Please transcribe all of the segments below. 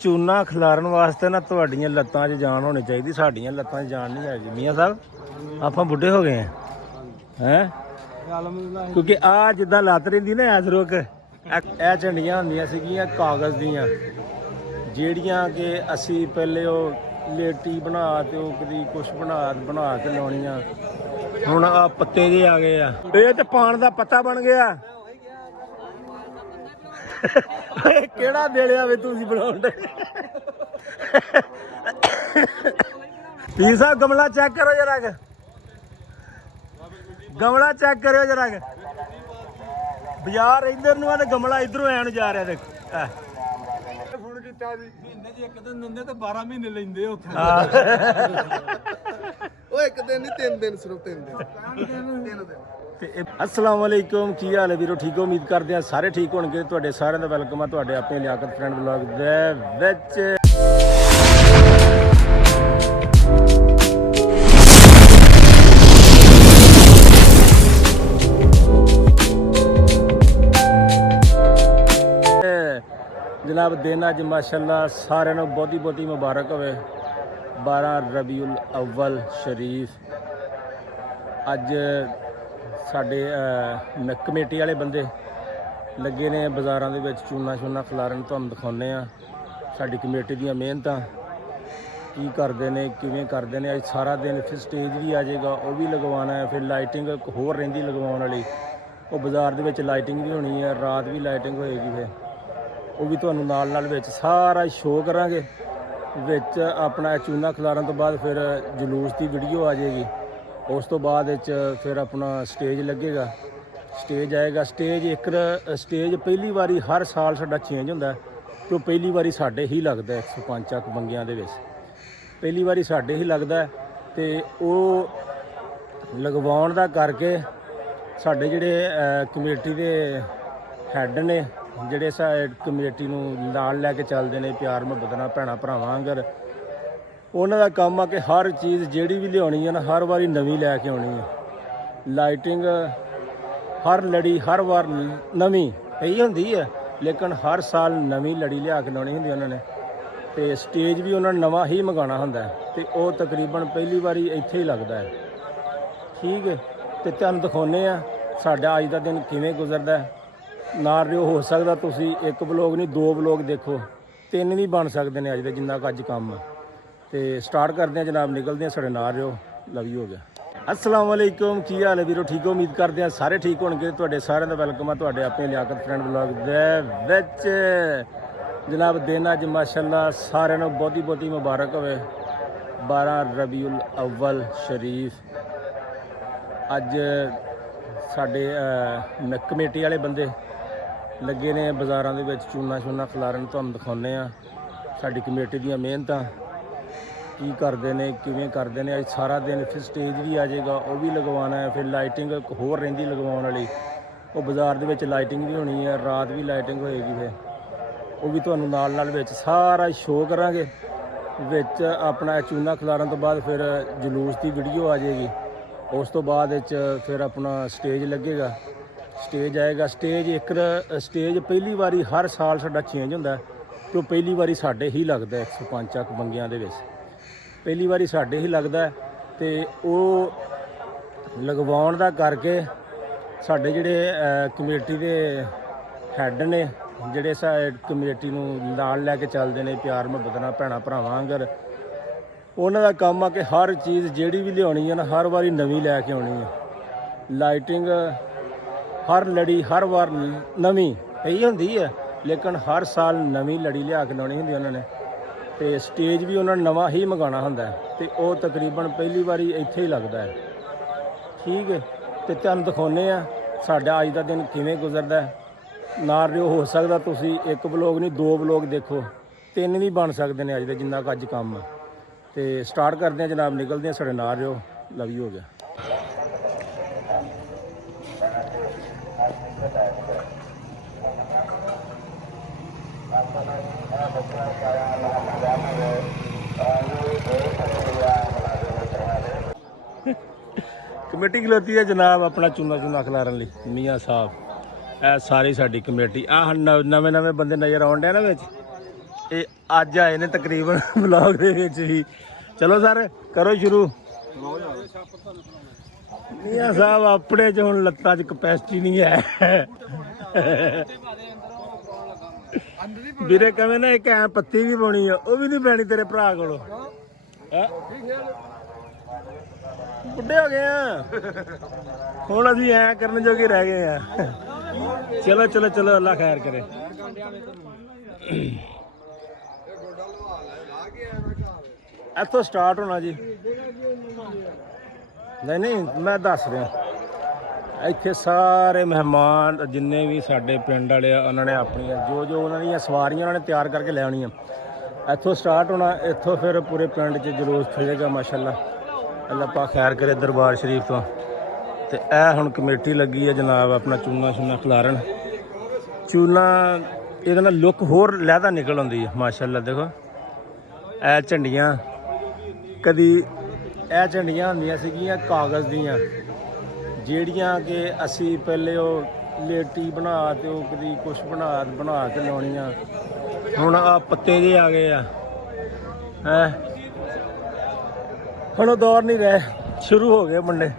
चूना खिलारन वास्ते ना तुहाडियां लत्तां 'च जान होनी चाहिए, साडियां लत्तां 'च जान नहीं है। मियाँ साहब आपां बुढ़े हो गए हैं क्योंकि आ जिद्दां लत्त रहिंदी ना ऐस रुक ਇਹ ਝੰਡੀਆਂ ਹੁੰਦੀਆਂ ਸੀਗੀਆਂ ਕਾਗਜ਼ ਦੀਆਂ ਜਿਹੜੀਆਂ ਕਿ ਅਸੀਂ ਪਹਿਲੇ ਉਹ ਲੇਟੀ ਬਣਾ ਤੇ ਉਹ ਕਦੀ ਕੁਛ ਬਣਾ ਕੇ ਲਾਉਣੀਆਂ। ਹੁਣ ਆ ਪੱਤੇ ਜੇ ਆ ਗਏ ਆ, ਇਹ ਤੇ ਪਾਣ ਦਾ ਪੱਤਾ ਬਣ ਗਿਆ। ਇਹ ਕਿਹੜਾ ਦੇਲਿਆ ਵੇ ਤੁਸੀਂ ਬਣਾਉਂਦੇ। ਪੀ ਸਾਹਿਬ ਗਮਲਾ ਚੈੱਕ ਕਰੋ ਜਰਾ, ਗਮਲਾ ਚੈੱਕ ਕਰਿਓ ਜਰਾ। ਬਾਜ਼ਾਰ ਇਧਰ ਨੂੰ ਆ ਤੇ ਗਮਲਾ ਇਧਰੋਂ ਐਨ ਜਾ ਰਿਹਾ। ਦੇਖ ਫੋਨ ਕੀਤਾ ਜੀ, ਮਹੀਨੇ 'ਚ ਇੱਕ ਦਿਨ ਦਿੰਦੇ ਤੇ 12 ਮਹੀਨੇ ਲੈਂਦੇ ਉੱਥੇ। ਉਹ ਇੱਕ ਦਿਨ ਨਹੀਂ 3 ਦਿਨ, ਸਿਰਫ 3 ਦਿਨ। ਤੇ अस्सलाम वालेकुम, ਕੀ ਹਾਲ ਹੈ ਵੀਰੋ? ਠੀਕ ਹੋ? ਉਮੀਦ ਕਰਦੇ ਆ ਸਾਰੇ ਠੀਕ ਹੋਣਗੇ। ਤੁਹਾਡੇ ਸਾਰਿਆਂ ਦਾ ਵੈਲਕਮ ਆ ਤੁਹਾਡੇ ਆਪਣੇ ਲਿਆਕਤ ਫਰੈਂਡ ਵਲੌਗ ਦੇ ਵਿੱਚ। जनाब दिन अज माशाअल्लाह सारे बहुती बहुती मुबारक होवे। 12 रबीउल अव्वल शरीफ। अज साडे कमेटी वाले बंदे लगे ने बाज़ारां दे विच चूना शूना खिलारन। तुहानूं दिखाउने आ साडी कमेटी दीयां मेहनतां की करदे ने, किवें करदे ने। अज सारा दिन फिर स्टेज भी आ जाएगा, वो भी लगवाना है। फिर लाइटिंग होर रहिंदी लगवाउण वाली, वो बाज़ार दे विच लाइटिंग भी होनी है, रात भी लाइटिंग होएगी। फिर वो भी तुहानूं नाल विच सारा शो करांगे। विच अपना चूना खिलारन तो बाद फिर जलूस की वीडियो आ जाएगी। उस तो बाद फिर अपना स्टेज लगेगा, स्टेज आएगा। स्टेज पहली बारी हर साल साडा चेंज होंदा है तो पहली बारी साडे ही लगदा है 105 ਚੱਕ ਬੰਗਿਆਂ ਦੇ ਵਿੱਚ। पहली बारी साडे ही लगदा है ते ਉਹ ਲਗਵਾਉਣ ਦਾ ਕਰਕੇ ਸਾਡੇ ਜਿਹੜੇ ਕਮੇਟੀ ਦੇ ਹੈੱਡ ਨੇ, ਜਿਹੜੇ ਕਮੇਟੀ ਨੂੰ ਨਾਲ ਲੈ ਕੇ ਚੱਲਦੇ ਨੇ ਪਿਆਰ ਮੁਹੱਬਤ ਨਾਲ, ਭੈਣਾਂ ਭਰਾਵਾਂ ਵਾਂਗਰ, ਉਹਨਾਂ ਦਾ ਕੰਮ ਆ ਕਿ ਹਰ ਚੀਜ਼ ਜਿਹੜੀ ਵੀ ਲਿਆਉਣੀ ਹੈ ਨਾ ਹਰ ਵਾਰੀ ਨਵੀਂ ਲੈ ਕੇ ਆਉਣੀ ਹੈ। ਲਾਈਟਿੰਗ ਹਰ ਲੜੀ ਹਰ ਵਾਰ ਨਵੀਂ ਇਹੀ ਹੁੰਦੀ ਹੈ, ਲੇਕਿਨ ਹਰ ਸਾਲ ਨਵੀਂ ਲੜੀ ਲਿਆ ਕੇ ਲਾਉਣੀ ਹੁੰਦੀ ਉਹਨਾਂ ਨੇ। ਤੇ ਸਟੇਜ ਵੀ ਉਹਨਾਂ ਨੇ ਨਵਾਂ ਹੀ ਮੰਗਾਉਣਾ ਹੁੰਦਾ ਤੇ ਉਹ ਤਕਰੀਬਨ ਪਹਿਲੀ ਵਾਰੀ ਇੱਥੇ ਹੀ ਲੱਗਦਾ ਹੈ। ਠੀਕ ਹੈ, ਤੇ ਤੁਹਾਨੂੰ ਦਿਖਾਉਂਦੇ ਆ ਸਾਡਾ ਅੱਜ ਦਾ ਦਿਨ ਕਿਵੇਂ ਗੁਜ਼ਰਦਾ ਹੈ। ਨਾਲ ਰਿਓ, ਹੋ ਸਕਦਾ ਤੁਸੀਂ ਇੱਕ ਵਲੋਗ ਨਹੀਂ 2 ਵਲੋਗ ਦੇਖੋ, 3 ਵੀ ਬਣ ਸਕਦੇ ਨੇ ਅੱਜ ਦੇ, ਜਿੰਨਾ ਕੁ ਅੱਜ ਕੰਮ ਆ। ਤੇ ਸਟਾਰਟ ਕਰਦੇ ਆ ਜਨਾਬ, ਨਿਕਲਦੇ ਆ, ਸਾਡੇ ਨਾਲ ਰਿਓ। ਲਵ ਯੂ ਹੋ ਗਿਆ। अस्सलाम वालेकुम, ਕੀ ਹਾਲ ਹੈ ਵੀਰੋ? ਠੀਕ ਹੋ? ਉਮੀਦ ਕਰਦੇ ਆ ਸਾਰੇ ਠੀਕ ਹੋਣਗੇ। ਤੁਹਾਡੇ ਸਾਰਿਆਂ ਦਾ ਵੈਲਕਮ ਆ ਤੁਹਾਡੇ ਆਪਣੇ ਲਿਆਕਤ ਫਰੈਂਡ ਵਲੌਗ ਦੇ ਵਿੱਚ। ਜਨਾਬ ਦਿਨ ਅੱਜ ਮਾਸ਼ਾਅੱਲਾ ਸਾਰਿਆਂ ਨੂੰ ਬਹੁਤੀ ਬਹੁਤੀ ਮੁਬਾਰਕ ਹੋਵੇ। 12 ਰਬੀਉਲ ਅव्वल ਸ਼ਰੀਫ। ਅੱਜ ਸਾਡੇ ਕਮੇਟੀ ਵਾਲੇ ਬੰਦੇ ਲੱਗੇ ਨੇ ਬਾਜ਼ਾਰਾਂ ਦੇ ਵਿੱਚ ਚੂਨਾ ਸ਼ੂਨਾ ਖਿਲਾਰਨ। ਤੁਹਾਨੂੰ ਦਿਖਾਉਂਦੇ ਆ ਸਾਡੀ ਕਮੇਟੀ ਦੀਆਂ ਮਿਹਨਤਾਂ ਕੀ ਕਰਦੇ ਨੇ, ਕਿਵੇਂ ਕਰਦੇ ਨੇ। ਅੱਜ ਸਾਰਾ ਦਿਨ ਫਿਰ ਸਟੇਜ ਵੀ ਆ ਜਾਏਗਾ, ਉਹ ਵੀ ਲਗਵਾਉਣਾ ਹੈ। ਫਿਰ ਲਾਈਟਿੰਗ ਹੋਰ ਰਹਿੰਦੀ ਲਗਵਾਉਣ ਵਾਲੀ, ਉਹ ਬਾਜ਼ਾਰ ਦੇ ਵਿੱਚ ਲਾਈਟਿੰਗ ਵੀ ਹੋਣੀ ਹੈ, ਰਾਤ ਵੀ ਲਾਈਟਿੰਗ ਹੋਏਗੀ। ਫਿਰ ਉਹ ਵੀ ਤੁਹਾਨੂੰ ਨਾਲ ਵਿੱਚ ਸਾਰਾ ਸ਼ੋਅ ਕਰਾਂਗੇ। ਵਿੱਚ ਆਪਣਾ ਚੂਨਾ ਖਿਲਾਰਨ ਤੋਂ ਬਾਅਦ ਫਿਰ ਜਲੂਸ ਦੀ ਵੀਡੀਓ ਆ ਜਾਏਗੀ। ਉਸ ਤੋਂ ਬਾਅਦ ਫਿਰ ਆਪਣਾ ਸਟੇਜ ਲੱਗੇਗਾ, ਸਟੇਜ ਆਏਗਾ। ਸਟੇਜ ਪਹਿਲੀ ਵਾਰੀ ਹਰ ਸਾਲ ਸਾਡਾ ਚੇਂਜ ਹੁੰਦਾ ਤੇ ਉਹ ਪਹਿਲੀ ਵਾਰੀ ਸਾਡੇ ਹੀ ਲੱਗਦਾ 105 ਚੱਕ ਬੰਗਿਆਂ ਦੇ ਵਿੱਚ। ਪਹਿਲੀ ਵਾਰੀ ਸਾਡੇ ਹੀ ਲੱਗਦਾ ਤੇ ਉਹ ਲਗਵਾਉਣ ਦਾ ਕਰਕੇ ਸਾਡੇ ਜਿਹੜੇ ਕਮੇਟੀ ਦੇ ਹੈੱਡ ਨੇ, ਜਿਹੜੇ ਕਮੇਟੀ ਨੂੰ ਨਾਲ ਲੈ ਕੇ ਚੱਲਦੇ ਨੇ ਪਿਆਰ ਮੁਹੱਬਤ ਨਾਲ, ਭੈਣਾਂ ਭਰਾਵਾਂ ਵਾਂਗਰ, ਉਹਨਾਂ ਦਾ ਕੰਮ ਆ ਕਿ ਹਰ ਚੀਜ਼ ਜਿਹੜੀ ਵੀ ਲਿਆਉਣੀ ਹੈ ਨਾ ਹਰ ਵਾਰੀ ਨਵੀਂ ਲੈ ਕੇ ਆਉਣੀ ਹੈ। ਲਾਈਟਿੰਗ ਹਰ ਲੜੀ ਹਰ ਵਾਰ ਨਵੀਂ ਇਹੀ ਹੁੰਦੀ ਹੈ, ਲੇਕਿਨ ਹਰ ਸਾਲ ਨਵੀਂ ਲੜੀ ਲਿਆ ਕੇ ਲਾਉਣੀ ਹੁੰਦੀ ਉਹਨਾਂ ਨੇ। ਤੇ ਸਟੇਜ ਵੀ ਉਹਨਾਂ ਨੇ ਨਵਾਂ ਹੀ ਮੰਗਾਉਣਾ ਹੁੰਦਾ ਤੇ ਉਹ ਤਕਰੀਬਨ ਪਹਿਲੀ ਵਾਰੀ ਇੱਥੇ ਹੀ ਲੱਗਦਾ ਹੈ। ਠੀਕ ਹੈ, ਤੇ ਤੁਹਾਨੂੰ ਦਿਖਾਉਂਦੇ ਆ ਸਾਡਾ ਅੱਜ ਦਾ ਦਿਨ ਕਿਵੇਂ ਗੁਜ਼ਰਦਾ ਹੈ। ਨਾਲ ਰਿਓ, ਹੋ ਸਕਦਾ ਤੁਸੀਂ ਇੱਕ ਵਲੋਗ ਨਹੀਂ 2 ਵਲੋਗ ਦੇਖੋ, 3 ਵੀ ਬਣ ਸਕਦੇ ਨੇ ਅੱਜ ਦੇ, ਜਿੰਨਾ ਕੁ ਅੱਜ ਕੰਮ ਆ। ਤੇ ਸਟਾਰਟ ਕਰਦੇ ਆ ਜਨਾਬ, ਨਿਕਲਦੇ ਆ, ਸਾਡੇ ਨਾਲ ਰਿਓ। ਲਵ ਯੂ ਹੋ ਗਿਆ। कमेटी खलोती है जनाब अपना चूना चूना खिलारन लई। मियाँ साहब, ਇਹ ਸਾਰੀ ਸਾਡੀ ਕਮੇਟੀ। ਆਹ ਨਵੇਂ ਨਵੇਂ ਬੰਦੇ ਨਜ਼ਰ ਆਉਣ ਡਿਆ ਨਾ ਵਿੱਚ, ਇਹ ਅੱਜ ਆਏ ਨੇ ਤਕਰੀਬਨ ਵਲੌਗ ਦੇ ਵਿੱਚ ਹੀ। ਚਲੋ ਸਰ ਕਰੋ ਸ਼ੁਰੂ। ਮੀਆਂ ਸਾਹਿਬ ਆਪਣੇ 'ਚ ਹੁਣ ਲੱਤਾਂ 'ਚ ਕਪੈਸਿਟੀ ਨਹੀਂ ਹੈ। ਵੀਰੇ ਕਵੇਂ ਨਾ ਇੱਕ ਐ ਪੱਤੀ ਵੀ ਪਾਉਣੀ ਆ, ਉਹ ਵੀ ਨਹੀਂ ਪੈਣੀ ਤੇਰੇ ਭਰਾ ਕੋਲੋਂ। ਬੁੱਢੇ ਹੋ ਗਏ ਆ ਹੁਣ, ਅਸੀਂ ਐ ਕਰਨ ਜੋਗੇ ਰਹਿ ਗਏ ਆ। ਚਲੋ ਚਲੋ ਚਲੋ, ਅੱਲਾ ਖੈਰ ਕਰੇ। ਇੱਥੋਂ ਸਟਾਰਟ ਹੋਣਾ ਜੀ। ਨਹੀਂ ਮੈਂ ਦੱਸ ਰਿਹਾ, ਇੱਥੇ ਸਾਰੇ ਮਹਿਮਾਨ ਜਿੰਨੇ ਵੀ ਸਾਡੇ ਪਿੰਡ ਵਾਲੇ ਆ, ਉਹਨਾਂ ਨੇ ਆਪਣੀਆਂ ਜੋ ਉਹਨਾਂ ਦੀਆਂ ਸਵਾਰੀਆਂ ਉਹਨਾਂ ਨੇ ਤਿਆਰ ਕਰਕੇ ਲੈ ਆਉਣੀਆਂ। ਇੱਥੋਂ ਸਟਾਰਟ ਹੋਣਾ, ਇੱਥੋਂ ਫਿਰ ਪੂਰੇ ਪਿੰਡ 'ਚ ਜਲੂਸ ਖਿੱਚੇਗਾ ਮਾਸ਼ਾਅੱਲਾ। ਅੱਲਾ ਪਾਕ ਖੈਰ ਕਰੇ ਦਰਬਾਰ ਸ਼ਰੀਫ ਤੋਂ। ਤੇ ਇਹ ਹੁਣ ਕਮੇਟੀ ਲੱਗੀ ਹੈ ਜਨਾਬ ਆਪਣਾ ਚੂਨਾ ਖਿਲਾਰਨ। ਚੂਨਾ ਇਹਦੇ ਨਾਲ ਲੁੱਕ ਹੋਰ ਲਹਿਦਾ ਨਿਕਲ ਆਉਂਦੀ ਹੈ ਮਾਸ਼ਾਅੱਲਾ। ਦੇਖੋ ਇਹ ਝੰਡੀਆਂ, ਕਦੀ ਇਹ ਝੰਡੀਆਂ ਹੁੰਦੀਆਂ ਸੀਗੀਆਂ ਕਾਗਜ਼ ਦੀਆਂ, ਜਿਹੜੀਆਂ ਕਿ ਅਸੀਂ ਪਹਿਲੇ ਉਹ ਲੇਟੀ ਬਣਾ ਤੇ ਉਹ ਕਦੀ ਕੁਛ ਬਣਾ ਕੇ ਲਾਉਣੀਆਂ। ਹੁਣ ਆ ਪੱਤੇ ਜਿਹੇ ਆ ਗਏ ਆ ਹੈ, ਹੁਣ ਉਹ ਦੌਰ ਨਹੀਂ ਰਹੇ, ਸ਼ੁਰੂ ਹੋ ਗਏ ਮੁੰਡੇ।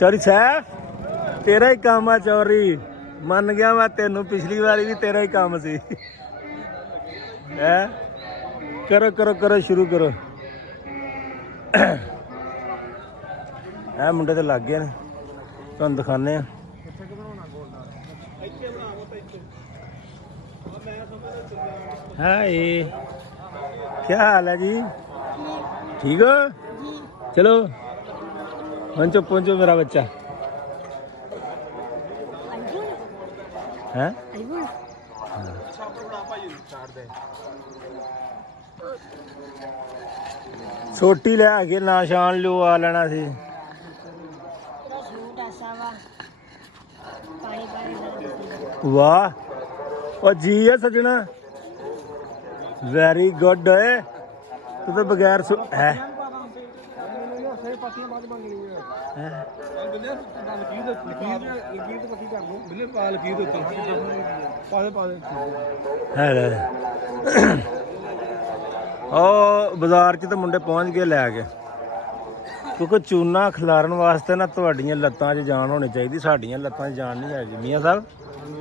ਚੌਰੀ ਸਾਹਿਬ ਤੇਰਾ ਹੀ ਕੰਮ ਆ ਚੌਰੀ, ਮੰਨ ਗਿਆ ਮੈਂ ਤੈਨੂੰ, ਪਿਛਲੀ ਵਾਰੀ ਵੀ ਤੇਰਾ ਹੀ ਕੰਮ ਸੀ। ਹੈ ਕਰੋ ਕਰੋ ਕਰੋ ਸ਼ੁਰੂ ਕਰੋ। ਇਹ ਮੁੰਡੇ ਤੇ ਲੱਗ ਗਏ ਨੇ, ਤੁਹਾਨੂੰ ਦਿਖਾਉਂਦੇ ਆ। ਹਾਏ ਕੀ ਹਾਲ ਹੈ ਜੀ, ਠੀਕ ਹੋ? ਚਲੋ ਪਹੁੰਚੋ मेरा बच्चा है। ਛੋਟੀ ਲੈ ਕੇ ਨਾ ਸ਼ਾਨ ਲਿਓ ਆ ਲੈਣਾ ਸੀ। ਵਾਹ ਉਹ ਜੀ ਹੈ ਸਜਣਾ, ਵੈਰੀ ਗੁੱਡ ਹੈ। ਤੂੰ ਤਾਂ ਬਗੈਰ ਹੈ ਉਹ ਬਾਜ਼ਾਰ 'ਚ ਤਾਂ ਮੁੰਡੇ ਪਹੁੰਚ ਗਏ ਲੈ ਕੇ, ਕਿਉਂਕਿ ਚੂਨਾ ਖਿਲਾਰਨ ਵਾਸਤੇ ਨਾ ਤੁਹਾਡੀਆਂ ਲੱਤਾਂ 'ਚ ਜਾਨ ਹੋਣੀ ਚਾਹੀਦੀ, ਸਾਡੀਆਂ ਲੱਤਾਂ 'ਚ ਜਾਨ ਨਹੀਂ ਹੈਗੀ। ਮੀਆਂ ਸਾਹਿਬ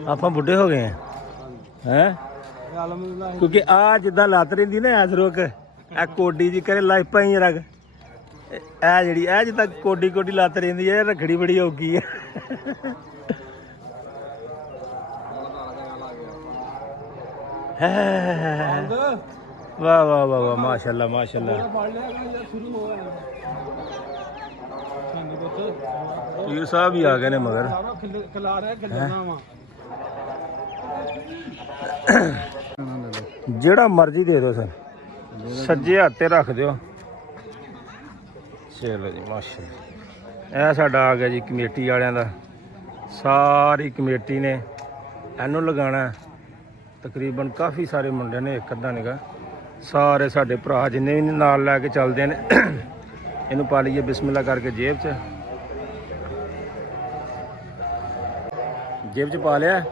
ਆਪਾਂ ਬੁੱਢੇ ਹੋ ਗਏ ਹੈ, ਕਿਉਂਕਿ ਆ ਜਿੱਦਾਂ ਲੱਤ ਰਹਿੰਦੀ ਨਾ ਐਸ ਰੁਕ ਇਹ ਕੋਡੀ ਜੀ ਕਰੇ ਲਾਈਫ ਪਾਈ ਰੱਖ, ਇਹ ਜਿਹੜੀ ਇਹ ਜਿੱਦਾਂ ਕੋਡੀ ਲੱਤ ਰਹਿੰਦੀ ਹੈ, ਰੱਖੜੀ ਬੜੀ ਔਖੀ ਹੈ। ਵਾਹ ਵਾਹ ਵਾਹ ਵਾਹ ਮਾਸ਼ਾਅੱਲਾ ਮਾਸ਼ਾਅੱਲਾ। ਪੀਰ ਸਾਹਿਬ ਵੀ ਆ ਗਏ ਨੇ ਮਗਰ। ਜਿਹੜਾ ਮਰਜ਼ੀ ਦੇ ਦਿਓ ਸਰ, ਸੱਜੇ ਹੱਥ ਤੇ ਰੱਖ ਦਿਓ। ਚਲੋ ਜੀ ਮਾਸ਼ਾਅੱਲਾ। ਇਹ ਸਾਡਾ ਆ ਗਿਆ ਜੀ ਕਮੇਟੀ ਵਾਲਿਆਂ ਦਾ, ਸਾਰੀ ਕਮੇਟੀ ਨੇ ਇਹਨੂੰ ਲਗਾਉਣਾ। ਤਕਰੀਬਨ ਕਾਫੀ ਸਾਰੇ ਮੁੰਡੇ ਨੇ, ਇੱਕ ਅੱਧਾ ਨਿਗਾ, ਸਾਰੇ ਸਾਡੇ ਭਰਾ ਜਿੰਨੇ ਵੀ ਨਾਲ ਲੈ ਕੇ ਚੱਲਦੇ ਨੇ। ਇਹਨੂੰ ਪਾ ਲਈਏ ਬਿਸਮਿਲ੍ਲਾ ਕਰਕੇ ਜੇਬ 'ਚ ਪਾ ਲਿਆ।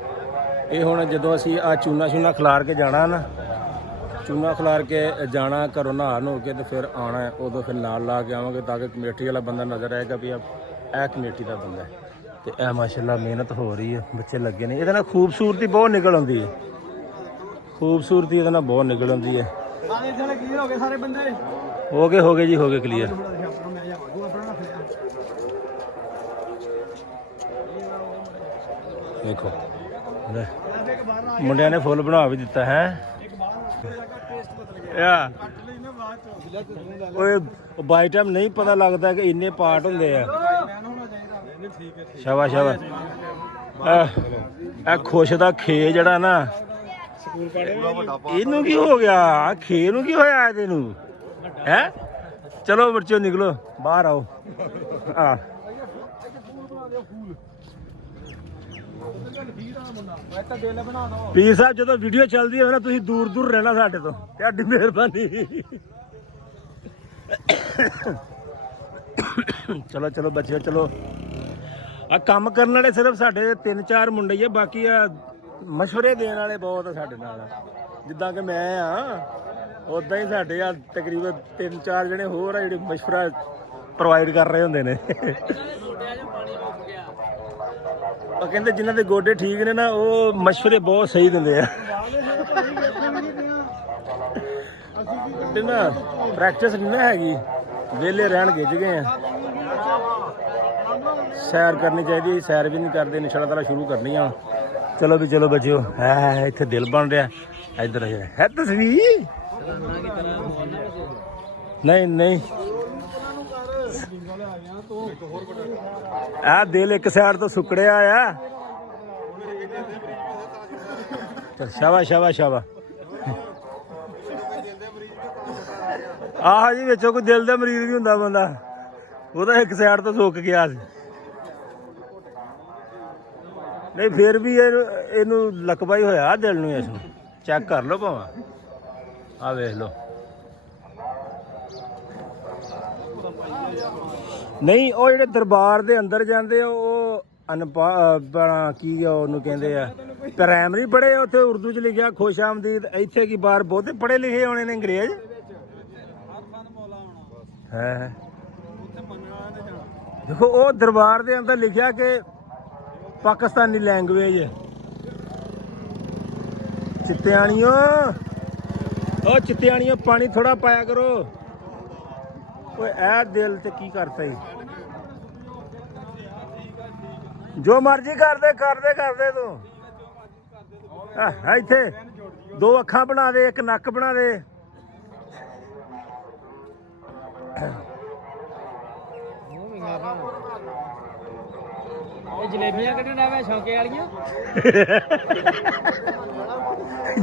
ਇਹ ਹੁਣ ਜਦੋਂ ਅਸੀਂ ਆ ਚੂਨਾ ਖਿਲਾਰ ਕੇ ਜਾਣਾ ਨਾ, ਚੂਨਾ ਖਿਲਾਰ ਕੇ ਜਾਣਾ ਘਰੋਂ ਨਹਾ ਨੋ ਕੇ ਤੇ ਫਿਰ ਆਉਣਾ, ਉਦੋਂ ਫਿਰ ਨਾਲ ਲਾ ਕੇ ਆਵਾਂਗੇ ਤਾਂ ਕਿ ਕਮੇਟੀ ਵਾਲਾ ਬੰਦਾ ਨਜ਼ਰ ਆਏਗਾ ਵੀ ਇਹ ਕਮੇਟੀ ਦਾ ਬੰਦਾ ਹੈ। ਤੇ ਇਹ ਮਾਸ਼ਾਅੱਲਾ ਮਿਹਨਤ ਹੋ ਰਹੀ ਹੈ, ਬੱਚੇ ਲੱਗੇ ਨੇ। ਇਹਦੇ ਨਾਲ ਖੂਬਸੂਰਤੀ ਬਹੁਤ ਨਿਕਲ ਆਉਂਦੀ ਹੈ, ਖੂਬਸੂਰਤੀ ਇਹਦੇ ਨਾਲ ਬਹੁਤ ਨਿਕਲ ਆਉਂਦੀ ਹੈ। ਹੋ ਗਏ ਜੀ, ਹੋ ਗਏ ਕਲੀਅਰ। ਦੇਖੋ ਮੁੰਡਿਆਂ ਨੇ ਫੁੱਲ ਬਣਾ ਵੀ ਦਿੱਤਾ ਹੈ। ਓਏ ਬਾਈ ਟਾਈਮ ਨਹੀਂ ਪਤਾ ਲੱਗਦਾ ਕਿ ਇੰਨੇ ਪਾਰਟ ਹੁੰਦੇ ਆ। ਸ਼ਾਬਾਸ਼ ਸ਼ਾਬਾਸ਼। ਇਹ ਖੁਸ਼ ਦਾ ਖੇ ਜਿਹੜਾ ਨਾ, ਇਹਨੂੰ ਕੀ ਹੋ ਗਿਆ, ਖੇ ਨੂੰ ਕੀ ਹੋਇਆ ਇਹਨੂੰ ਹੈ? ਚਲੋ ਬੱਚਿਓ ਨਿਕਲੋ ਬਾਹਰ ਆਓ। ਪੀਰ ਸਾਹਿਬ ਜਦੋਂ ਵੀਡੀਓ ਚੱਲਦੀ ਹੋਵੇ ਨਾ, ਤੁਸੀਂ ਦੂਰ ਰਹਿਣਾ ਸਾਡੇ ਤੋਂ, ਤੁਹਾਡੀ ਮਿਹਰਬਾਨੀ। ਚਲੋ ਬੱਚਿਓ ਚਲੋ। ਆ ਕੰਮ ਕਰਨ ਵਾਲੇ ਸਿਰਫ ਸਾਡੇ 3-4 ਮੁੰਡੇ ਹੀ ਆ, ਬਾਕੀ ਆ ਮਸ਼ਵਰੇ ਦੇਣ ਵਾਲੇ ਬਹੁਤ ਆ ਸਾਡੇ ਨਾਲ। ਜਿੱਦਾਂ ਕਿ ਮੈਂ ਆ ਉਦਾਂ ਹੀ ਸਾਡੇ ਆ ਤਕਰੀਬਨ 3-4 ਜਣੇ ਹੋਰ ਆ ਜਿਹੜੇ ਮਸ਼ਵਰਾ ਪ੍ਰੋਵਾਈਡ ਕਰ ਰਹੇ ਹੁੰਦੇ ਨੇ। ਉਹ ਕਹਿੰਦੇ ਜਿਨ੍ਹਾਂ ਦੇ ਗੋਡੇ ਠੀਕ ਨੇ ਨਾ ਉਹ ਮਸ਼ਵਰੇ ਬਹੁਤ ਸਹੀ ਦਿੰਦੇ ਆ। ਨਾ ਪ੍ਰੈਕਟਿਸ ਨਹੀਂ ਨਾ ਹੈਗੀ, ਵਿਹਲੇ ਰਹਿਣ ਗਿੱਜ ਗਏ ਆ। ਸੈਰ ਕਰਨੀ ਚਾਹੀਦੀ, ਸੈਰ ਵੀ ਨਹੀਂ ਕਰਦੇ, ਨਿਸ਼ਾਨਾ ਤਾਰਾ ਸ਼ੁਰੂ ਕਰਨੀ ਆ। ਚਲੋ ਵੀ ਚਲੋ ਬੱਚਿਓ, ਹੈ ਇੱਥੇ ਦਿਲ ਬਣ ਰਿਹਾ। ਇੱਧਰ ਹੈ ਤਸਵੀਰ ਨਹੀਂ ਨਹੀਂ ਆ ਦਿਲ ਇੱਕ ਸਾਈਡ ਤੋਂ ਸੁੱਕੜਿਆ ਆ। ਸ਼ਾਬਾਸ਼ ਸ਼ਾਬਾਸ਼ ਸ਼ਾਬਾਸ਼। ਆਹ ਜੀ ਵਿੱਚੋਂ ਕੋਈ ਦਿਲ ਦਾ ਮਰੀਜ਼ ਵੀ ਹੁੰਦਾ ਬੰਦਾ, ਉਹਦਾ ਇੱਕ ਸਾਈਡ ਤੋਂ ਸੁੱਕ ਗਿਆ ਸੀ। ਨਹੀਂ ਫਿਰ ਵੀ ਇਹਨੂੰ ਲਕਵਾ ਹੀ ਹੋਇਆ ਦਿਲ ਨੂੰ। ਇਸ ਨੂੰ ਚੈੱਕ ਕਰ ਲਓ ਭਾਵੇਂ, ਆ ਵੇਖ ਲਓ। ਨਹੀਂ ਉਹ ਜਿਹੜੇ ਦਰਬਾਰ ਦੇ ਅੰਦਰ ਜਾਂਦੇ ਆ ਉਹ ਕੀ ਉਹਨੂੰ ਕਹਿੰਦੇ ਆ, ਪ੍ਰਾਇਮਰੀ ਪੜ੍ਹੇ। ਉੱਥੇ ਉਰਦੂ 'ਚ ਲਿਖਿਆ ਖੁਸ਼ ਆਮਦੀਦ। ਇੱਥੇ ਕੀ ਬਾਹਰ ਬਹੁਤੇ ਪੜ੍ਹੇ ਲਿਖੇ ਹੋਣੇ ਨੇ ਅੰਗਰੇਜ਼ ਹੈ। ਦੇਖੋ ਉਹ ਦਰਬਾਰ ਦੇ ਅੰਦਰ ਲਿਖਿਆ ਕਿ ਪਾਕਿਸਤਾਨੀ ਲੈਂਗੁਏਜ। ਚਿੱਤਿਆਣੀਓ, ਉਹ ਚਿੱਤਿਆਣੀਓ ਪਾਣੀ ਥੋੜਾ ਪਾਇਆ ਕਰੋ। ਓਏ ਇਹ ਦਿਲ ਤੇ ਕੀ ਕਰਤਾ ਜੀ। ਜੋ ਮਰਜ਼ੀ ਕਰਦੇ ਕਰਦੇ ਕਰਦੇ ਤੂੰ। ਇੱਥੇ 2 ਅੱਖਾਂ ਬਣਾ ਦੇ, 1 ਨੱਕ ਬਣਾ ਦੇ। ਜਲੇਬੀਆਂ ਕੱਢਣ ਆਵੇ ਸ਼ੌਕੇ ਵਾਲੀਆਂ।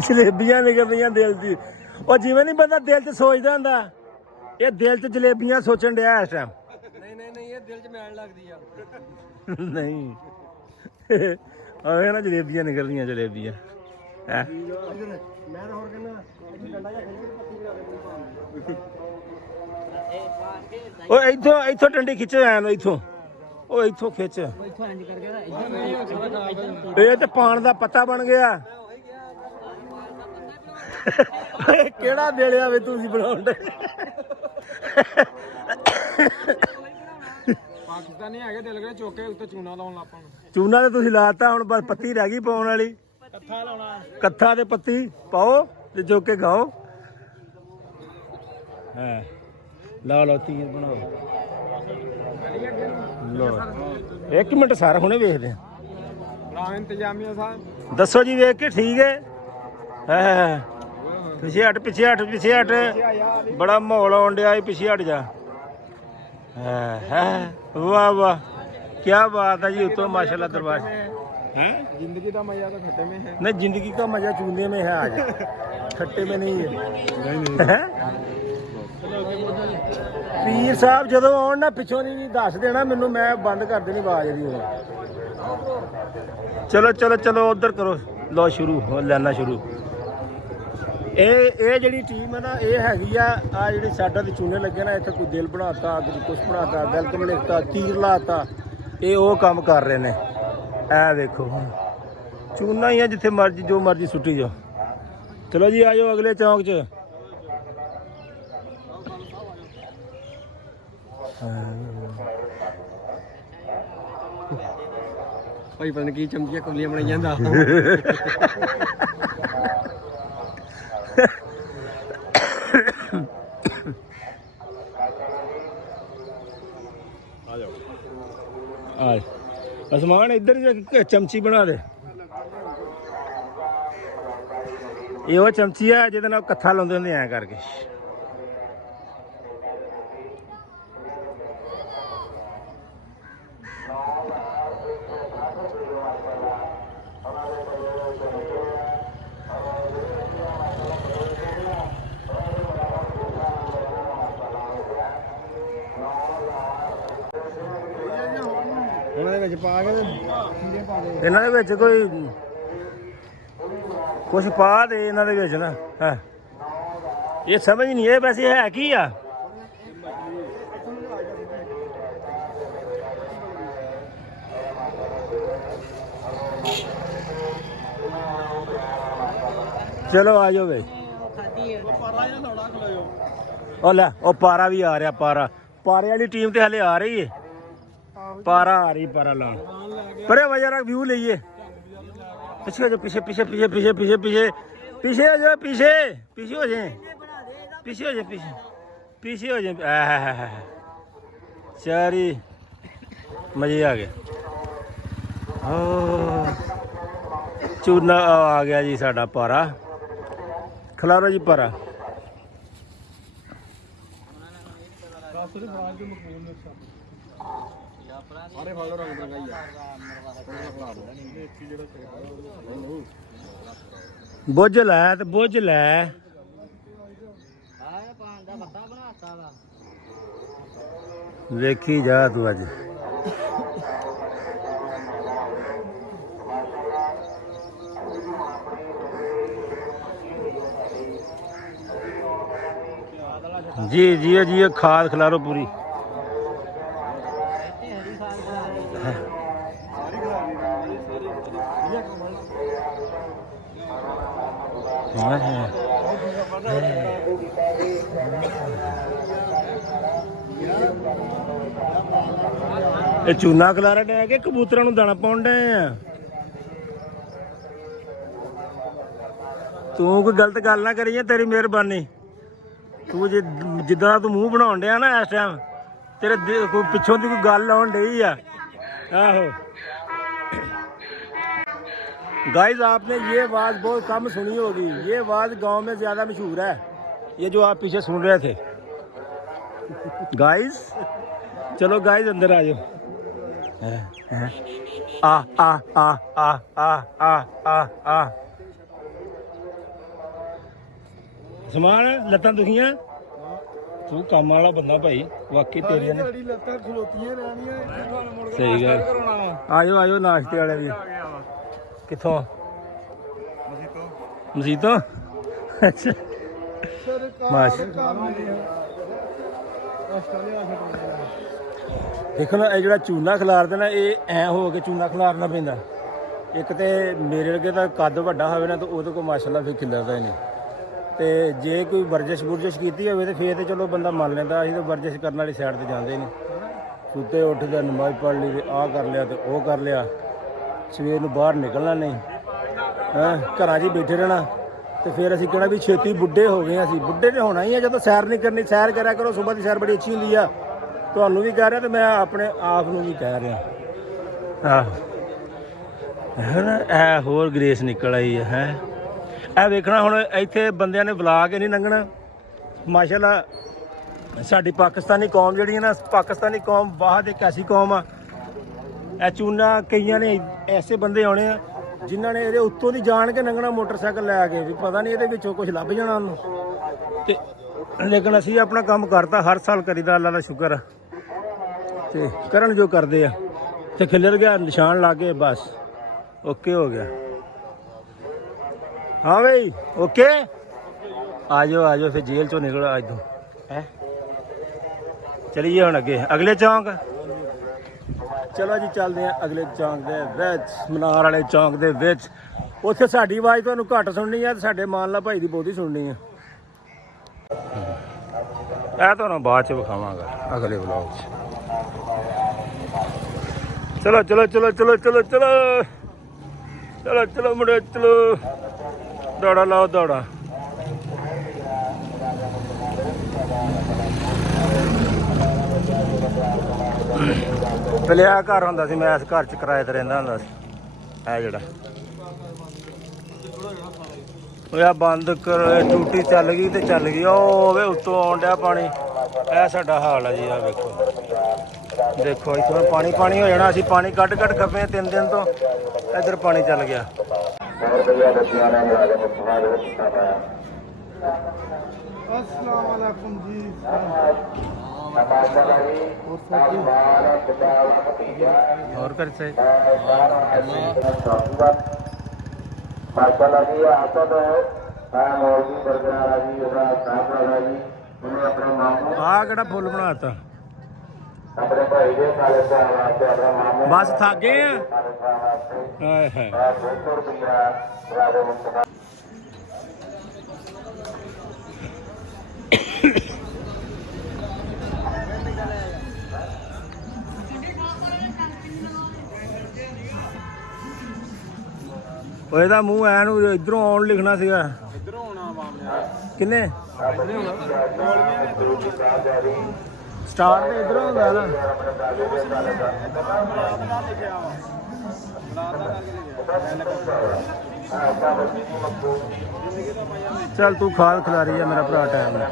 ਜਲੇਬੀਆਂ ਨਿਕਲਦੀਆਂ ਦਿਲ 'ਚ। ਉਹ ਜਿਵੇਂ ਨਹੀਂ ਬੰਦਾ ਦਿਲ 'ਚ ਸੋਚਦਾ ਹੁੰਦਾ, ਇਹ ਦਿਲ 'ਚ ਜਲੇਬੀਆਂ ਸੋਚਣ ਡਿਆ ਇਸ ਟਾਈਮ। ਨਹੀਂ ਇਹ ਦਿਲ 'ਚ ਮੈਲ ਲੱਗਦੀ ਆ। ਨਹੀਂ ਆਵੇ ਨਾ ਜਲੇਬੀਆਂ ਨਿਕਲਦੀਆਂ, ਜਲੇਬੀਆਂ ਹੈ। ਮੈਂ ਹੋਰ ਕਹਿੰਦਾ ਉਹ ਇੱਥੋਂ ਡੰਡੀ ਖਿੱਚੋ ਐ ਨੂੰ, ਇੱਥੋਂ ਉਹ ਇੱਥੋਂ ਖਿੱਚ। ਇਹ ਤੇ ਪਾਣ ਦਾ ਪੱਤਾ ਬਣ ਗਿਆ। ਕਿਹੜਾ ਦੇਲਿਆ ਵੇ ਤੁਸੀਂ ਬਣਾਉਣ ਦੇ। ਪਾਕਿਸਤਾਨੀ ਹੈਗੇ ਦਿਲ ਕਰੇ ਚੋਕੇ ਉੱਤੇ ਚੂਨਾ ਲਾਉਣ ਲੱਗ ਪਣ। ਚੂਨਾ ਤੇ ਤੁਸੀਂ ਲਾਤਾ, ਹੁਣ ਬਸ ਪੱਤੀ ਰਹਿ ਗਈ ਪਾਉਣ ਵਾਲੀ। ਕੱਥਾ ਲਾਉਣਾ, ਕੱਥਾ ਤੇ ਪੱਤੀ ਪਾਓ ਤੇ ਚੋਕੇ ਖਾਓ। ਹੈ ਲਓ ਲਓ ਤੀਰ ਬਣਾਓ। ਲਓ 1 ਮਿੰਟ ਸਰ, ਹੁਣੇ ਵੇਖਦੇ ਆ। ਇੰਤਜ਼ਾਮੀਆ ਸਾਹਿਬ ਦੱਸੋ ਜੀ, ਵੇਖ ਕੇ ਠੀਕ ਹੈ। ਹੈ ਪਿੱਛੇ ਹਟ, ਪਿੱਛੇ ਹਟ, ਪਿੱਛੇ ਹਟ। ਬੜਾ ਮਾਹੌਲ ਆਉਣ ਡਿਆ, ਪਿੱਛੇ ਹਟ ਜਾ। ਹੈ ਵਾਹ ਵਾਹ, ਕੀ ਬਾਤ ਹੈ ਜੀ। ਉੱਤੋਂ ਮਾਸ਼ਾਅੱਲਾ ਦਰਬਾਰ है। जिंदगी का मजा तो खट्टे में है। नहीं, जिंदगी का मजा चूने में है, आज खट्टे में नहीं है। ਪੀਰ ਸਾਹਿਬ ਜਦੋਂ ਆਉਣ ਨਾ ਪਿੱਛੋਂ ਨਹੀਂ ਦੱਸ ਦੇਣਾ ਮੈਨੂੰ, ਮੈਂ ਬੰਦ ਕਰ ਦੇਣੀ ਆਵਾਜ਼ ਦੀ। ਚਲੋ ਚਲੋ ਚਲੋ ਉਧਰ ਕਰੋ, ਲਓ ਸ਼ੁਰੂ ਹੋ ਲੈਣਾ ਸ਼ੁਰੂ। ਇਹ ਜਿਹੜੀ ਟੀਮ ਹੈ ਨਾ, ਇਹ ਹੈਗੀ ਆ ਜਿਹੜੀ ਸਾਡਾ ਦੇ ਚੂਨੇ ਲੱਗੇ ਨਾ, ਇੱਥੇ ਕੋਈ ਦਿਲ ਬਣਾਤਾ, ਕੁਛ ਬਣਾਤਾ, ਵੈਲਕਮ ਲਿਖਤਾ, ਤੀਰ ਲਾਤਾ। ਇਹ ਉਹ ਕੰਮ ਕਰ ਰਹੇ ਨੇ। ਇਹ ਵੇਖੋ ਚੂਨਾ ਹੀ ਆ, ਜਿੱਥੇ ਮਰਜੀ ਜੋ ਮਰਜੀ ਸੁੱਟੀ ਜਾਓ। ਚਲੋ ਜੀ ਆ ਜਾਓ ਅਗਲੇ ਚੌਂਕ 'ਚ। ਭਾਈ ਪਤਾ ਕੀ ਚਮਕੀਆਂ ਕੁੱਲੀਆਂ ਬਣਾਈ ਜਾਂਦਾ। ਆ ਜਾਓ ਆ ਅਸਮਾਨ ਇੱਧਰ ਚਮਚੀ ਬਣਾ ਦੇ। ਇਹ ਉਹ ਚਮਚੀ ਆ ਜਿਹਦੇ ਨਾਲ ਕੱਥਾ ਲਾਉਂਦੇ ਹੁੰਦੇ ਐਂ ਕਰਕੇ। ਉਹਨਾਂ ਦੇ ਵਿੱਚ ਪਾ ਕੇ ਖੀਰੇ ਪਾ ਦੇ। ਇਹਨਾਂ ਦੇ ਵਿੱਚ ਕੋਈ ਕੁਛ ਪਾ ਦੇ ਇਹਨਾਂ ਦੇ ਵਿੱਚ ਨਾ। ਹੈ ਇਹ ਸਮਝ ਨਹੀਂ, ਇਹ ਵੈਸੇ ਹੈ ਕੀ ਆ? ਚਲੋ ਆ ਜਾਓ ਵੇ ਉਹ ਲੈ ਉਹ ਪਾਰਾ ਵੀ ਆ ਰਿਹਾ ਪਾਰੇ ਵਾਲੀ ਟੀਮ ਤੇ ਹਲੇ ਆ ਰਹੀ ਏ ਪਾਰਾ ਆ ਰਹੀ ਪਾਰਾ ਲਾਣ ਪਰੇ ਵਜਰਾ ਵਿਊ ਲਈਏ ਪਿੱਛੇ ਹੋ ਜਾ ਪਿੱਛੇ ਪਿੱਛੇ ਪਿੱਛੇ ਪਿੱਛੇ ਪਿੱਛੇ ਪਿੱਛੇ ਪਿੱਛੇ ਹੋ ਜਾ ਪਿੱਛੇ ਪਿੱਛੇ ਹੋ ਜਾ ਪਿੱਛੇ ਹੋ ਜਾ ਪਿੱਛੇ ਹੋ ਜਾ ਸਾਰੀ ਮਜ਼ੇ ਆ ਗਏ ਚੂਨਾ ਆ ਗਿਆ ਜੀ ਸਾਡਾ ਪਾਰਾ ਖਿਲਾਰੋ ਜੀ ਪਾਰਾ ਬੁੱਝ ਲੈ ਤੇ ਬੁੱਝ ਲੈ ਵੇਖੀ ਜਾ ਤੂੰ ਅੱਜ जी जी जी खाद खिलारो पूरी ਇਹ ਚੂਨਾ ਖਿਲਾਰਾ ਡਿਆ ਕਿ ਕਬੂਤਰਾਂ ਨੂੰ ਦਾਣਾ ਪਾਉਣ ਡਏ ਆ ਤੂੰ ਕੋਈ ਗਲਤ ਗੱਲ ਨਾ ਕਰੀ ਤੇਰੀ ਮਿਹਰਬਾਨੀ ਤੂੰ ਜਿੱਦਾਂ ਤੂੰ ਮੂੰਹ ਬਣਾਉਣ ਡਿਆ ਨਾ ਇਸ ਟਾਈਮ तेरे कोई पिछों की कोई गल आउन डई आ आहो गाइस आपने ये आवाज़ बहुत कम सुनी होगी ये आवाज़ गांव में ज़्यादा मशहूर है ये जो आप पीछे सुन रहे थे गाइस चलो गाइस अंदर आ जाओ आ आ आ आ आ आ आ समान लत्तां दुखियां तू काम वाला बंदा भाई वाकई तेरी ने सही गल आयो आयो नाश्ते वाले भी किथों मसीतों अच्छा देखो ना ये चूना खिलारते ना ये ऐ हो के चूना खिलारना पैंदा एक तो मेरे अगे तो कद वड्डा होवे ना तो वो माशाल्लाह फिर खिलरदा ही नहीं तो जे कोई वर्जिश बुरजिश की हो तो फिर तो चलो बंदा मान लेंदा असीं तो वर्जिश करने वाली साइड तो जाते नहीं सुते उठदे नमाज पढ़ ली आ कर लिया तो वह कर लिया सवेर नूं बाहर निकलना नहीं घर च बैठे रहना तो फिर असीं कहना भी छेती बुढ़े हो गए असीं बुढ़े तो होना ही है जो सैर नहीं करनी सैर करा करो सुबह की सैर बड़ी अच्छी होंदी आ तुहानूं भी कह रहा तो मैं अपने आप नूं भी कह रहा है ना ए होर ग्रेस निकल आई है ਇਹ ਵੇਖਣਾ ਹੁਣ ਇੱਥੇ ਬੰਦਿਆਂ ਨੇ ਬੁਲਾ ਕੇ ਨਹੀਂ ਲੰਘਣਾ ਮਾਸ਼ਾਅੱਲਾ ਸਾਡੀ ਪਾਕਿਸਤਾਨੀ ਕੌਮ ਜਿਹੜੀ ਹੈ ਨਾ ਪਾਕਿਸਤਾਨੀ ਕੌਮ ਬਾਹਰ ਇੱਕ ਐਸੀ ਕੌਮ ਆ ਇਹ ਚੂਨਾ ਕਈਆਂ ਨੇ ਐਸੇ ਬੰਦੇ ਆਉਣੇ ਆ ਜਿਨ੍ਹਾਂ ਨੇ ਇਹਦੇ ਉੱਤੋਂ ਦੀ ਜਾਣ ਕੇ ਲੰਘਣਾ ਮੋਟਰਸਾਈਕਲ ਲੈ ਕੇ ਵੀ ਪਤਾ ਨਹੀਂ ਇਹਦੇ ਵਿੱਚੋਂ ਕੁਝ ਲੱਭ ਜਾਣਾ ਉਹਨੂੰ ਤੇ ਲੇਕਿਨ ਅਸੀਂ ਆਪਣਾ ਕੰਮ ਕਰਤਾ ਹਰ ਸਾਲ ਕਰੀਦਾ ਅੱਲਾ ਦਾ ਸ਼ੁਕਰ ਆ ਤੇ ਕਰਨ ਜੋ ਕਰਦੇ ਆ ਤੇ ਖਿਲਰ ਗਿਆ ਨਿਸ਼ਾਨ ਲਾ ਕੇ ਬਸ ਓਕੇ ਹੋ ਗਿਆ हाँ भाई ओके आ जाओ फिर जेल चो निकलो आज तो है चलिए हम अगे अगले चौंक चलो जी चलते हैं अगले चौंक दे विच मनार वाले चौंक दे विच उत्थे साडी आवाज़ तुहानूं घट सुननी है साडे मानला भाई दी बहुती सुननी है ਇਹ ਤੁਹਾਨੂੰ ਬਾਅਦ ਚ ਵਿਖਾਵਾਂਗਾ ਅਗਲੇ ਵਲੌਗ ਚ ਚਲੋ ਚਲੋ ਚਲੋ ਚਲੋ ਚਲੋ ਚਲੋ ਚਲੋ ਚਲੋ ਮੁੰਡੇ ਚਲੋ ਦੌੜਾ ਲਾਓ ਦੌੜਾ ਪਹਿਲੇ ਆ ਘਰ ਹੁੰਦਾ ਸੀ ਮੈਂ ਇਸ ਘਰ ਚ ਕਿਰਾਏ ਤੇ ਰਹਿੰਦਾ ਹੁੰਦਾ ਸੀ ਇਹ ਜਿਹੜਾ ਉਹ ਆ ਬੰਦ ਕਰ ਟੂਟੀ ਚੱਲ ਗਈ ਤੇ ਚੱਲ ਗਈ ਉਹ ਵੇ ਉੱਤੋਂ ਆਉਣ ਡਿਆ ਪਾਣੀ ਇਹ ਸਾਡਾ ਹਾਲ ਆ ਜੀ ਆ ਵੇਖੋ ਦੇਖੋ ਇੱਥੋਂ ਪਾਣੀ ਪਾਣੀ ਹੋ ਜਾਣਾ ਅਸੀਂ ਪਾਣੀ ਕੱਢ ਕੱਢ ਖੱਪੇ 3 ਦਿਨ ਤੋਂ ਇੱਧਰ ਪਾਣੀ ਚੱਲ ਗਿਆ अस्सलाम वालेकुम जी और कर से माशाल्लाह जी आता तो मौलवी बरकरार जी उसका साहब जी उन्होंने अपने मामू आ केड़ा फुल बनाता अपने भाई दे साले से वास्ते अपना मामू बस थक गए हैं हाय हाय 200 रुपया ਉਹ ਇਹਦਾ ਮੂੰਹ ਐ ਨੂੰ ਇਧਰੋਂ ਆਉਣ ਲਿਖਣਾ ਸੀਗਾ। ਇਧਰੋਂ ਆਉਣਾ ਮਾਮਲਾ ਕਿੰਨੇ ਸਟਾਰ ਤੇ ਇਧਰੋਂ ਹੁੰਦਾ ਨਾ। ਚੱਲ ਤੂੰ ਖਾਲ ਖਿਲਾਰੀ ਆ ਮੇਰਾ ਭਰਾ ਟਾਈਮ ਨਾਲ।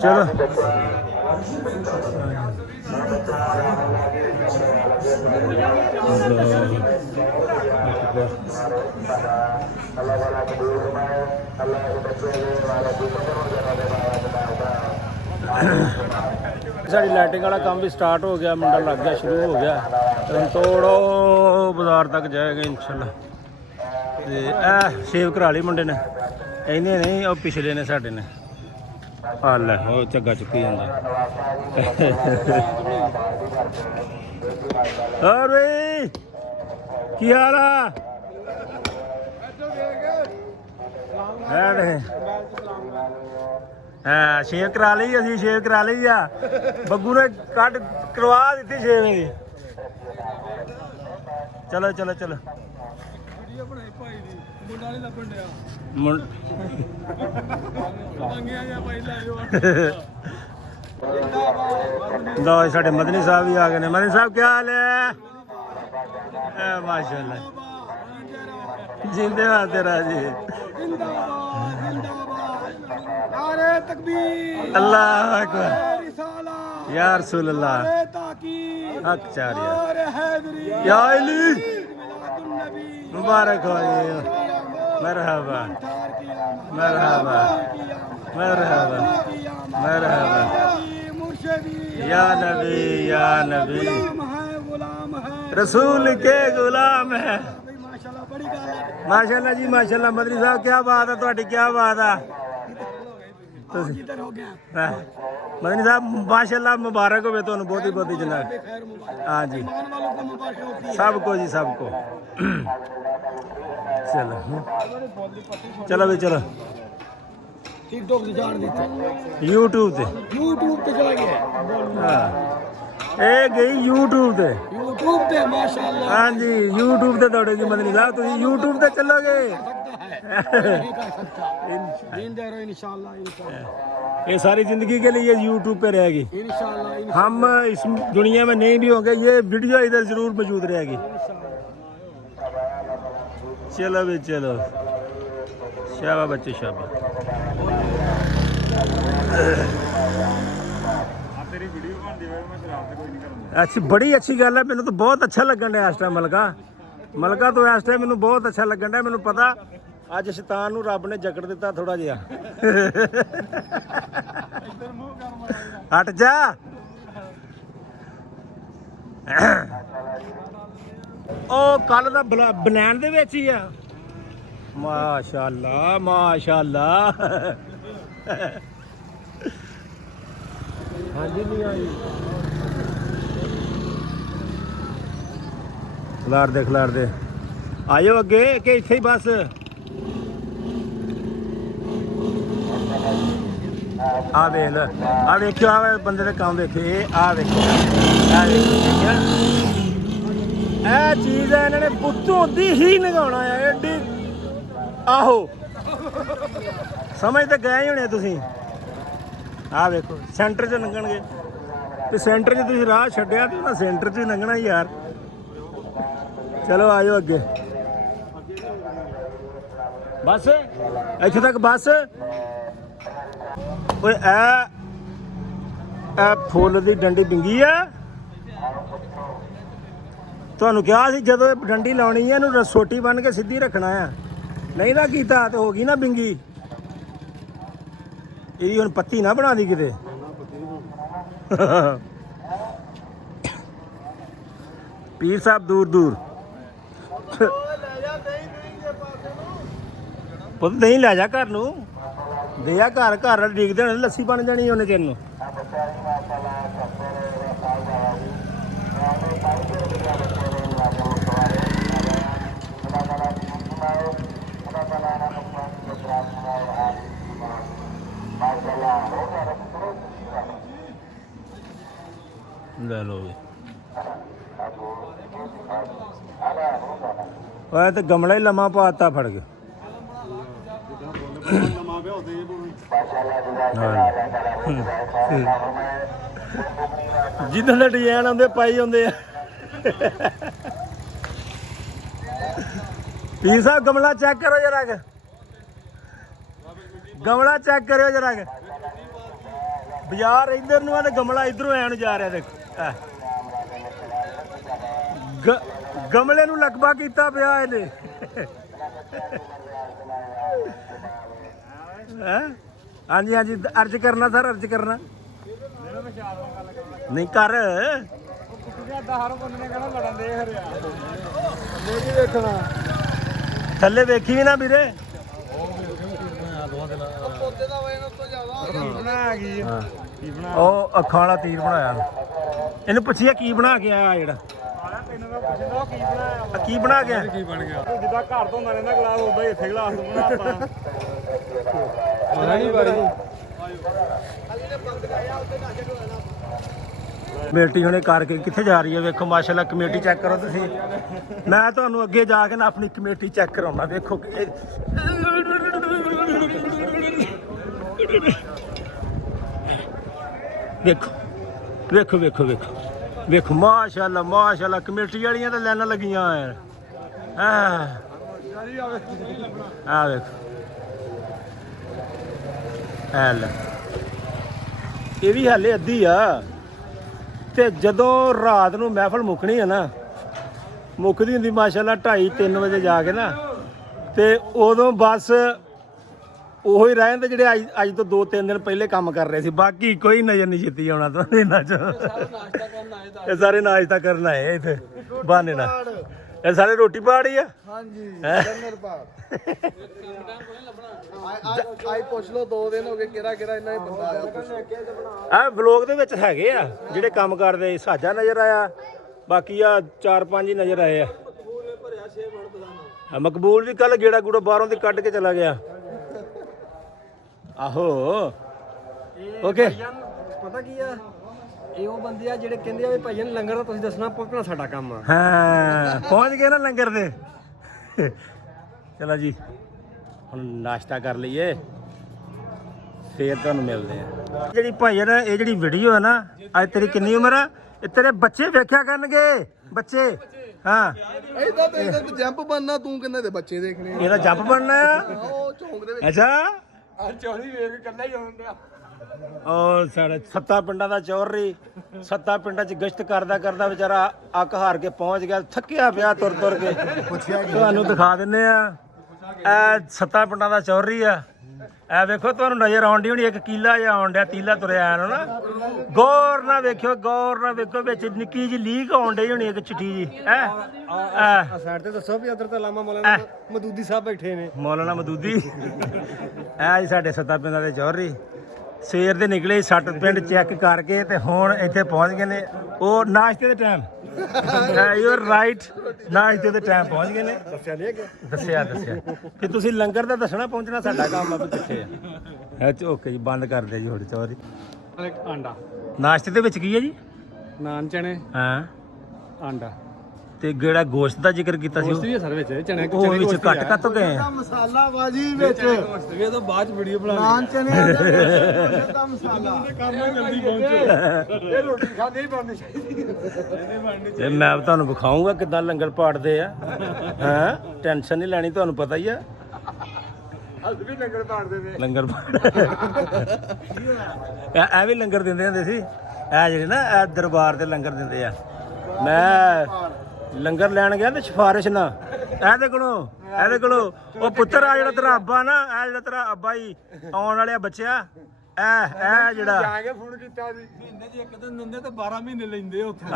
ਚਲੋ ਸਾਡੀ ਲਾਈਟਿੰਗ ਵਾਲਾ ਕੰਮ ਵੀ ਸਟਾਰਟ ਹੋ ਗਿਆ, ਮੁੰਡਾ ਲੱਗ ਗਿਆ, ਸ਼ੁਰੂ ਹੋ ਗਿਆ। ਤੋੜੋ ਬਾਜ਼ਾਰ ਤੱਕ ਜਾਏਗਾ ਇਨਸ਼ਾਅੱਲਾ। ਤੇ ਇਹ ਸੇਵ ਕਰਾ ਲਈ ਮੁੰਡੇ ਨੇ, ਕਹਿੰਦੇ ਨਹੀਂ ਉਹ ਪਿਛਲੇ ਨੇ ਸਾਡੇ ਨੇ। ਆ ਲੈ ਉਹ ਝੱਗਾ ਚੁੱਕੀ ਜਾਂਦਾ। ਹੋਰ ਬਈ ਕੀ ਹਾਲ ਆ? ਹਾਂ ਸ਼ੇਵ ਕਰਾ ਲਈ, ਅਸੀਂ ਸ਼ੇਵ ਕਰਾ ਲਈ ਆ। ਬੱਗੂ ਨੇ ਕੱਟ ਕਰਵਾ ਦਿੱਤੀ ਸ਼ੇਵ ਦੀ। ਚਲੋ ਚਲੋ ਚਲੋ ਲਓ ਸਾਡੇ ਮਦਨੀ ਸਾਹਿਬ ਵੀ ਆ ਗਏ ਨੇ। ਮਦਨੀ ਸਾਹਿਬ ਕੀ ਹਾਲ ਹੈ? ਮਾਸ਼ਾਅੱਲਾ ਜਿੰਦੇ ਵਾਸਤੇ ਰਾਜੀ। अल्लाह अकबर या रसूल अल्लाह हक चारिया या अली मुबारक हो। मरहबा मरहबा मरहबा मरहबा या नबी रसूल के गुलाम है। माशाल्लाह जी माशाल्लाह। मदनी साहब क्या बात है ਤੁਹਾਡੀ, क्या बात है। मदनी साहब माशाल्लाह मुबारक हो ਤੁਹਾਨੂੰ बहुत ही बहुत ही जनाब। हाँ जी सबको जी सबको। चलो चलो भी चलो टिकटॉक से जान देते यूट्यूब से ਤੇ ਚਲਾ ਗਿਆ। हाँ ਇਹ ਗਈ YouTube ਤੇ। YouTube ਤੇ ਮਾਸ਼ਾਅੱਲਾ। हाँ जी YouTube ਤੇ ਦੌੜੇਗੀ ਮਦਨੀ ਸਾਹਿਬ। ਤੁਸੀਂ YouTube ਤੇ ਚੱਲੋਗੇ। ये सारी जिंदगी के लिए YouTube पे रहेगी। हम इस दुनिया में नहीं भी होंगे, ये वीडियो इधर जरूर मौजूद रहेगी। चलो भी चलो शाबा बच्चे शाबा। अच्छी बड़ी अच्छी गल है। मैंने तो बहुत अच्छा लगन है इस टाइम। मलका तो इस टाइम मैंने बहुत अच्छा लगन है। मैंने पता ਅੱਜ ਸ਼ੈਤਾਨ ਨੂੰ ਰੱਬ ਨੇ ਜਕੜ ਦਿੱਤਾ ਥੋੜਾ ਜਿਹਾ। ਹਟ ਜਾ। ਉਹ ਕੱਲ ਦਾ ਬਨੈਣ ਦੇ ਵਿੱਚ ਹੀ ਆ। ਮਾਸ਼ਾਅੱਲਾ ਮਾਸ਼ਾਅੱਲਾ। ਹਾਂਜੀ ਨਹੀਂ ਆਈ। ਖਿਲਾਰ ਦੇ ਆਇਓ ਅੱਗੇ ਕਿ ਇੱਥੇ ਹੀ ਬਸ। ਆ ਵੇਖ ਲੈ, ਆ ਵੇਖਿਓ ਆ ਬੰਦੇ ਦਾ ਕੰਮ ਵੇਖੇ। ਆ ਵੇਖੋ ਇਹ ਚੀਜ਼ ਹੈ ਇਹਨਾਂ ਨੇ ਪੁੱਤੋਂ ਦੀ ਹੀ ਲਗਾਉਣਾ ਆ ਐਡੀ। ਆਹੋ ਸਮਝ ਤਾਂ ਗਏ ਹੋਣੇ ਤੁਸੀਂ। ਆ ਵੇਖੋ ਸੈਂਟਰ 'ਚ ਲੰਘਣਗੇ ਤੇ ਸੈਂਟਰ 'ਚ ਤੁਸੀਂ ਰਾਹ ਛੱਡਿਆ ਤੇ ਉਹਨਾਂ ਸੈਂਟਰ 'ਚ ਹੀ ਲੰਘਣਾ ਯਾਰ। ਚਲੋ ਆਜੋ ਅੱਗੇ ਬਸ ਇੱਥੇ ਤੱਕ ਬਸ। ਓਏ ਇਹ ਫੁੱਲ ਦੀ ਡੰਡੀ ਬਿੰਗੀ ਆ। ਤੁਹਾਨੂੰ ਕਿਹਾ ਸੀ ਜਦੋਂ ਇਹ ਡੰਡੀ ਲਾਉਣੀ ਹੈ ਇਹਨੂੰ ਰਸੋਟੀ ਬੰਨ ਕੇ ਸਿੱਧੀ ਰੱਖਣਾ ਆ। ਨਹੀਂ ਨਾ ਕੀਤਾ ਤੇ ਹੋ ਗਈ ਨਾ ਬਿੰਗੀ। ਇਹਦੀ ਹੁਣ ਪੱਤੀ ਨਾ ਬਣਾ ਦੀ ਕਿਤੇ। ਪੀਰ ਸਾਹਿਬ ਦੂਰ ਦੂਰ ਪੁੱਤ ਨਹੀਂ ਲੈ ਜਾ ਘਰ ਨੂੰ। ਦੇ ਆ ਘਰ ਡਿੱਗਦੇ ਹੋਣੇ ਲੱਸੀ ਬਣ ਜਾਣੀ ਉਹਨੇ ਤੈਨੂੰ। ਲੈ ਲਓ ਜੀ। ਓਏ ਤੇ ਗਮਲਾ ਹੀ ਲੰਮਾ ਪਾਤਾ ਫੜ ਕੇ। ਜਿੱਦਾਂ ਦੇ ਡਿਜ਼ਾਈਨ ਆਉਂਦੇ ਪਾਈ ਹੁੰਦੇ ਆ। ਪੀਰ ਸਾਹਿਬ ਗਮਲਾ ਚੈੱਕ ਕਰੋ ਜਰਾ ਕਿ ਗਮਲਾ ਚੈੱਕ ਕਰਿਓ ਜਰਾ ਕਿ ਬਾਜ਼ਾਰ ਇੱਧਰ ਨੂੰ ਆ ਤੇ ਗਮਲਾ ਇੱਧਰੋਂ ਐਨ ਜਾ ਰਿਹਾ ਦੇਖੋ। ਗਮਲੇ ਨੂੰ ਲਕਬਾ ਕੀਤਾ ਪਿਆ ਇਹਨੇ। ਹਾਂਜੀ ਹਾਂਜੀ ਅਰਜ ਕਰਨਾ ਸਰ, ਅਰਜ ਕਰਨਾ ਨਹੀਂ ਕਰ ਥੱਲੇ ਵੇਖੀ ਵੀ ਨਾ ਵੀਰੇ। ਉਹ ਅੱਖਾਂ ਵਾਲਾ ਤੀਰ ਬਣਾਇਆ। ਇਹਨੂੰ ਪੁੱਛਿਆ ਕੀ ਬਣਾ ਕੇ ਆਇਆ ਜਿਹੜਾ ਕੀ ਬਣਾ ਗਿਆ? ਕੀ ਬਣ ਗਿਆ? ਜਿੱਦਾਂ ਘਰ ਤੋਂ ਹੁੰਦਾ ਰਹਿੰਦਾ ਗਲਾਸ ਉਦਾਂ ਹੀ ਇੱਥੇ ਗਲਾਸ ਬਣਾਤਾ। ਕਮੇਟੀ ਹੁਣੇ ਕਰਕੇ ਕਿੱਥੇ ਜਾ ਰਹੀ ਹੈ ਵੇਖੋ ਮਾਸ਼ਾਅੱਲਾ। ਕਮੇਟੀ ਚੈੱਕ ਕਰੋ ਤੁਸੀਂ। ਮੈਂ ਤੁਹਾਨੂੰ ਅੱਗੇ ਜਾ ਕੇ ਨਾ ਆਪਣੀ ਕਮੇਟੀ ਚੈੱਕ ਕਰਾਉਣਾ। ਵੇਖੋ ਵੇਖੋ ਵੇਖੋ ਵੇਖੋ ਵੇਖੋ ਵੇਖੋ ਮਾਸ਼ਾਅੱਲਾ ਮਾਸ਼ਾਅੱਲਾ। ਕਮੇਟੀ ਵਾਲੀਆਂ ਤਾਂ ਲਾਈਨਾਂ ਲੱਗੀਆਂ ਯਾਰ। ਆ ਵੇਖੋ ਲੈ ਇਹ ਵੀ ਹਾਲੇ ਅੱਧੀ ਆ। ਤੇ ਜਦੋਂ ਰਾਤ ਨੂੰ ਮਹਿਫਲ ਮੁੱਕਣੀ ਹੈ ਨਾ, ਮੁੱਕਦੀ ਹੁੰਦੀ ਮਾਸ਼ਾਅੱਲਾ 2:30-3 ਵਜੇ ਜਾ ਕੇ ਨਾ, ਤੇ ਉਦੋਂ ਬਸ ਉਹੋ ਹੀ ਰਹਿ ਜਾਂਦੇ ਜਿਹੜੇ ਅੱਜ ਤੋਂ 2-3 ਦਿਨ ਪਹਿਲੇ ਕੰਮ ਕਰ ਰਹੇ ਸੀ। ਬਾਕੀ ਕੋਈ ਨਜ਼ਰ ਨਹੀਂ ਛੇਤੀ ਆਉਣਾ ਤੁਹਾਨੂੰ ਇਹਨਾਂ ਚ। ਇਹ ਸਾਰੇ ਨਾਸ਼ਤਾ ਕਰਨ ਆਏ ਇੱਥੇ ਬਹਾਨੇ ਨਾਲ। ਇਹ ਸਾਰੇ ਰੋਟੀ ਪਾੜ ਹੀ ਆ। ਹਾਂਜੀ ਡਿਨਰ ਪਾੜ। ਆਈ ਪੁੱਛ ਲੋ 2 ਦਿਨ ਹੋ ਗਏ ਕਿਹੜਾ ਕਿਹੜਾ ਇਹਨਾਂ ਦੇ ਬੰਦਾ ਆਇਆ। ਆ ਵਲੋਗ ਦੇ ਵਿੱਚ ਹੈਗੇ ਆ ਜਿਹੜੇ ਕੰਮ ਕਰਦੇ। ਸਾਜਾ ਨਜ਼ਰ ਆਇਆ, ਬਾਕੀ ਆ 4-5 ਹੀ ਨਜ਼ਰ ਆਏ ਆ। ਮਕਬੂਲ ਵੀ ਕੱਲ ਗੇੜਾ ਗੂੜਾ ਬਾਹਰੋਂ ਦੀ ਕੱਢ ਕੇ ਚਲਾ ਗਿਆ। ਆਹੋ ਓਕੇ। ਪਤਾ ਕੀ ਆ, ਇਹ ਉਹ ਬੰਦੇ ਆ ਜਿਹੜੇ ਕਹਿੰਦੇ ਆ ਵੀ ਭਾਈ ਨੂੰ ਲੰਗਰ ਦਾ ਤੁਸੀਂ ਦੱਸਣਾ ਪਹੁੰਚਣਾ ਸਾਡਾ ਕੰਮ ਆ। ਹਾਂ ਪਹੁੰਚ ਗਏ ਨਾ ਲੰਗਰ ਦੇ। ਚਲੋ ਜੀ ਹੁਣ ਨਾਸ਼ਤਾ ਕਰ ਲਈਏ ਫੇਰ ਤੁਹਾਨੂੰ ਮਿਲਦੇ ਆ। ਜਿਹੜੀ ਭਾਈਨ ਇਹ ਜਿਹੜੀ ਵੀਡੀਓ ਹੈ ਨਾ, ਅੱਜ ਤੇਰੀ ਕਿੰਨੀ ਉਮਰ ਆ? ਇਹ ਤੇਰੇ ਬੱਚੇ ਵੇਖਿਆ ਕਰਨਗੇ ਬੱਚੇ। ਹਾਂ ਇਹਦਾ ਤੇ ਜੰਪ ਬਣਨਾ, ਤੂੰ ਕਿੰਨੇ ਦੇ ਬੱਚੇ ਦੇਖਣੇ? ਇਹਦਾ ਜੰਪ ਬਣਨਾ ਆ। ਉਹ ਚੌਂਕ ਦੇ ਵਿੱਚ ਅੱਛਾ ਚੌਧਰੀ ਵੇਖ ਕੱਲਾ ਹੀ ਆਉਂਦਾ। ਉਹ ਸਾਡੇ 7 ਪਿੰਡਾਂ ਦਾ ਚੌਧਰੀ 7 ਪਿੰਡਾਂ 'ਚ ਗਸ਼ਤ ਕਰਦਾ ਕਰਦਾ ਵਿਚਾਰਾ ਅੱਕ ਹਾਰ ਕੇ ਪਹੁੰਚ ਗਿਆ, ਥੱਕਿਆ ਪਿਆ ਤੁਰ ਤੁਰ ਕੇ। ਤੁਹਾਨੂੰ ਦਿਖਾ ਦਿੰਨੇ ਆ। ਇਹ 7 ਪਿੰਡਾਂ ਦਾ ਚੌਧਰੀ ਆ। ਇਹ ਵੇਖੋ ਤੁਹਾਨੂੰ ਨਜ਼ਰ ਆਉਣ ਡਈ ਹੋਣੀ, ਇੱਕ ਕੀਲਾ ਜਿਹਾ ਆਉਣ ਡਿਆ, ਤੀਲਾ ਤੁਰਿਆ ਆਇਆ ਨਾ। ਗੌਰ ਨਾਲ ਵੇਖਿਓ, ਗੌਰ ਨਾਲ ਵੇਖੋ, ਵਿੱਚ ਨਿੱਕੀ ਜਿਹੀ ਲੀਕ ਆਉਣ ਡਈ ਹੋਣੀ, ਇੱਕ ਚਿੱਟੀ ਜੀ। ਸਾਈਡ ਤੇ ਦੱਸੋ ਵੀ ਉਧਰ ਤਾਂ ਲਾਮਾ ਮੌਲਾਨਾ ਮਦੂਦੀ ਸਾਹਿਬ ਬੈਠੇ ਨੇ। ਮੌਲਾਨਾ ਮਦੂਦੀ। ਇਹ ਜੀ ਸਾਡੇ 7 ਪਿੰਡਾਂ ਦੇ ਚੌਧਰੀ। ਸਵੇਰ ਦੇ ਨਿਕਲੇ 60 ਪਿੰਡ ਚੈੱਕ ਕਰਕੇ ਤੇ ਹੁਣ ਇੱਥੇ ਪਹੁੰਚ ਗਏ ਨੇ। ਉਹ ਨਾਸ਼ਤੇ ਦੇ ਟਾਈਮ ਯੂ ਆਰ ਰਾਈਟ, ਨਾਸ਼ਤੇ ਦੇ ਟਾਈਮ ਪਹੁੰਚ ਗਏ ਨੇ। ਦੱਸਿਆ ਕਿ ਤੁਸੀਂ ਲੰਗਰ ਦਾ ਦੱਸਣਾ, ਪਹੁੰਚਣਾ ਸਾਡਾ ਕੰਮ ਆ ਵੀ ਕਿੱਥੇ ਆ। ਓਕੇ ਜੀ ਬੰਦ ਕਰਦੇ ਜੀ ਹੁਣ ਚੌਧਰੀ। ਆਂਡਾ ਨਾਸ਼ਤੇ ਦੇ ਵਿੱਚ ਕੀ ਹੈ ਜੀ? ਨਾਨ ਚਣੇ ਹਾਂ ਆਂਡਾ ਤੇ ਜਿਹੜਾ ਗੋਸ਼ਤ ਦਾ ਜ਼ਿਕਰ ਕੀਤਾ ਸੀ ਉਸ ਵੀ ਸਰ ਵਿੱਚ ਚਣੇ ਉਹ ਵਿੱਚ ਕੱਟ ਕੱਟ ਗਏ ਆ। ਮਸਾਲਾ ਬਾਜੀ ਵਿੱਚ ਇਹ ਤਾਂ ਬਾਅਦ ਚ ਵੀਡੀਓ ਬਣਾ ਨਾਨ ਚਣੇ ਦਾ ਮਸਾਲਾ ਕਰਨਾ ਜਲਦੀ ਪਹੁੰਚੋ। ਇਹ ਰੋਟੀ ਖਾਣੀ ਬਣਨੀ ਚਾਹੀਦੀ। ਤੇ ਮੈਂ ਤੁਹਾਨੂੰ ਵਿਖਾਉਂਗਾ ਕਿੱਦਾਂ ਲੰਗਰ ਪਾੜਦੇ ਆ। ਹਾਂ ਟੈਨਸ਼ਨ ਨਹੀਂ ਲੈਣੀ, ਤੁਹਾਨੂੰ ਪਤਾ ਹੀ ਆ। ਅੱਜ ਵੀ ਲੰਗਰ ਪਾੜਦੇ ਨੇ। ਲੰਗਰ ਇਹ ਵੀ ਲੰਗਰ ਦਿੰਦੇ ਹੁੰਦੇ ਸੀ। ਇਹ ਜਿਹੜੇ ਨਾ ਇਹ ਦਰਬਾਰ ਦੇ ਲੰਗਰ ਦਿੰਦੇ ਆ। ਮੈਂ ਲੰਗਰ ਲੈਣ ਗਿਆ ਤੇ ਸਿਫਾਰਿਸ਼ ਨਾ ਇਹਦੇ ਕੋਲੋਂ ਉਹ ਪੁੱਤਰ ਆ ਜਿਹੜਾ ਤੇਰਾ ਅੱਬਾ ਨਾ, ਇਹ ਜਿਹੜਾ ਤੇਰਾ ਅੱਬਾ ਹੀ ਆਉਣ ਵਾਲਿਆ ਬੱਚਿਆ, ਇਹ ਜਿਹੜਾ ਜਾ ਕੇ ਫੋਨ ਕੀਤਾ ਸੀ ਮਹੀਨੇ 'ਚ ਇੱਕ ਦਿਨ ਦਿੰਦੇ ਤੇ 12 ਮਹੀਨੇ ਲੈਂਦੇ ਉੱਥੇ।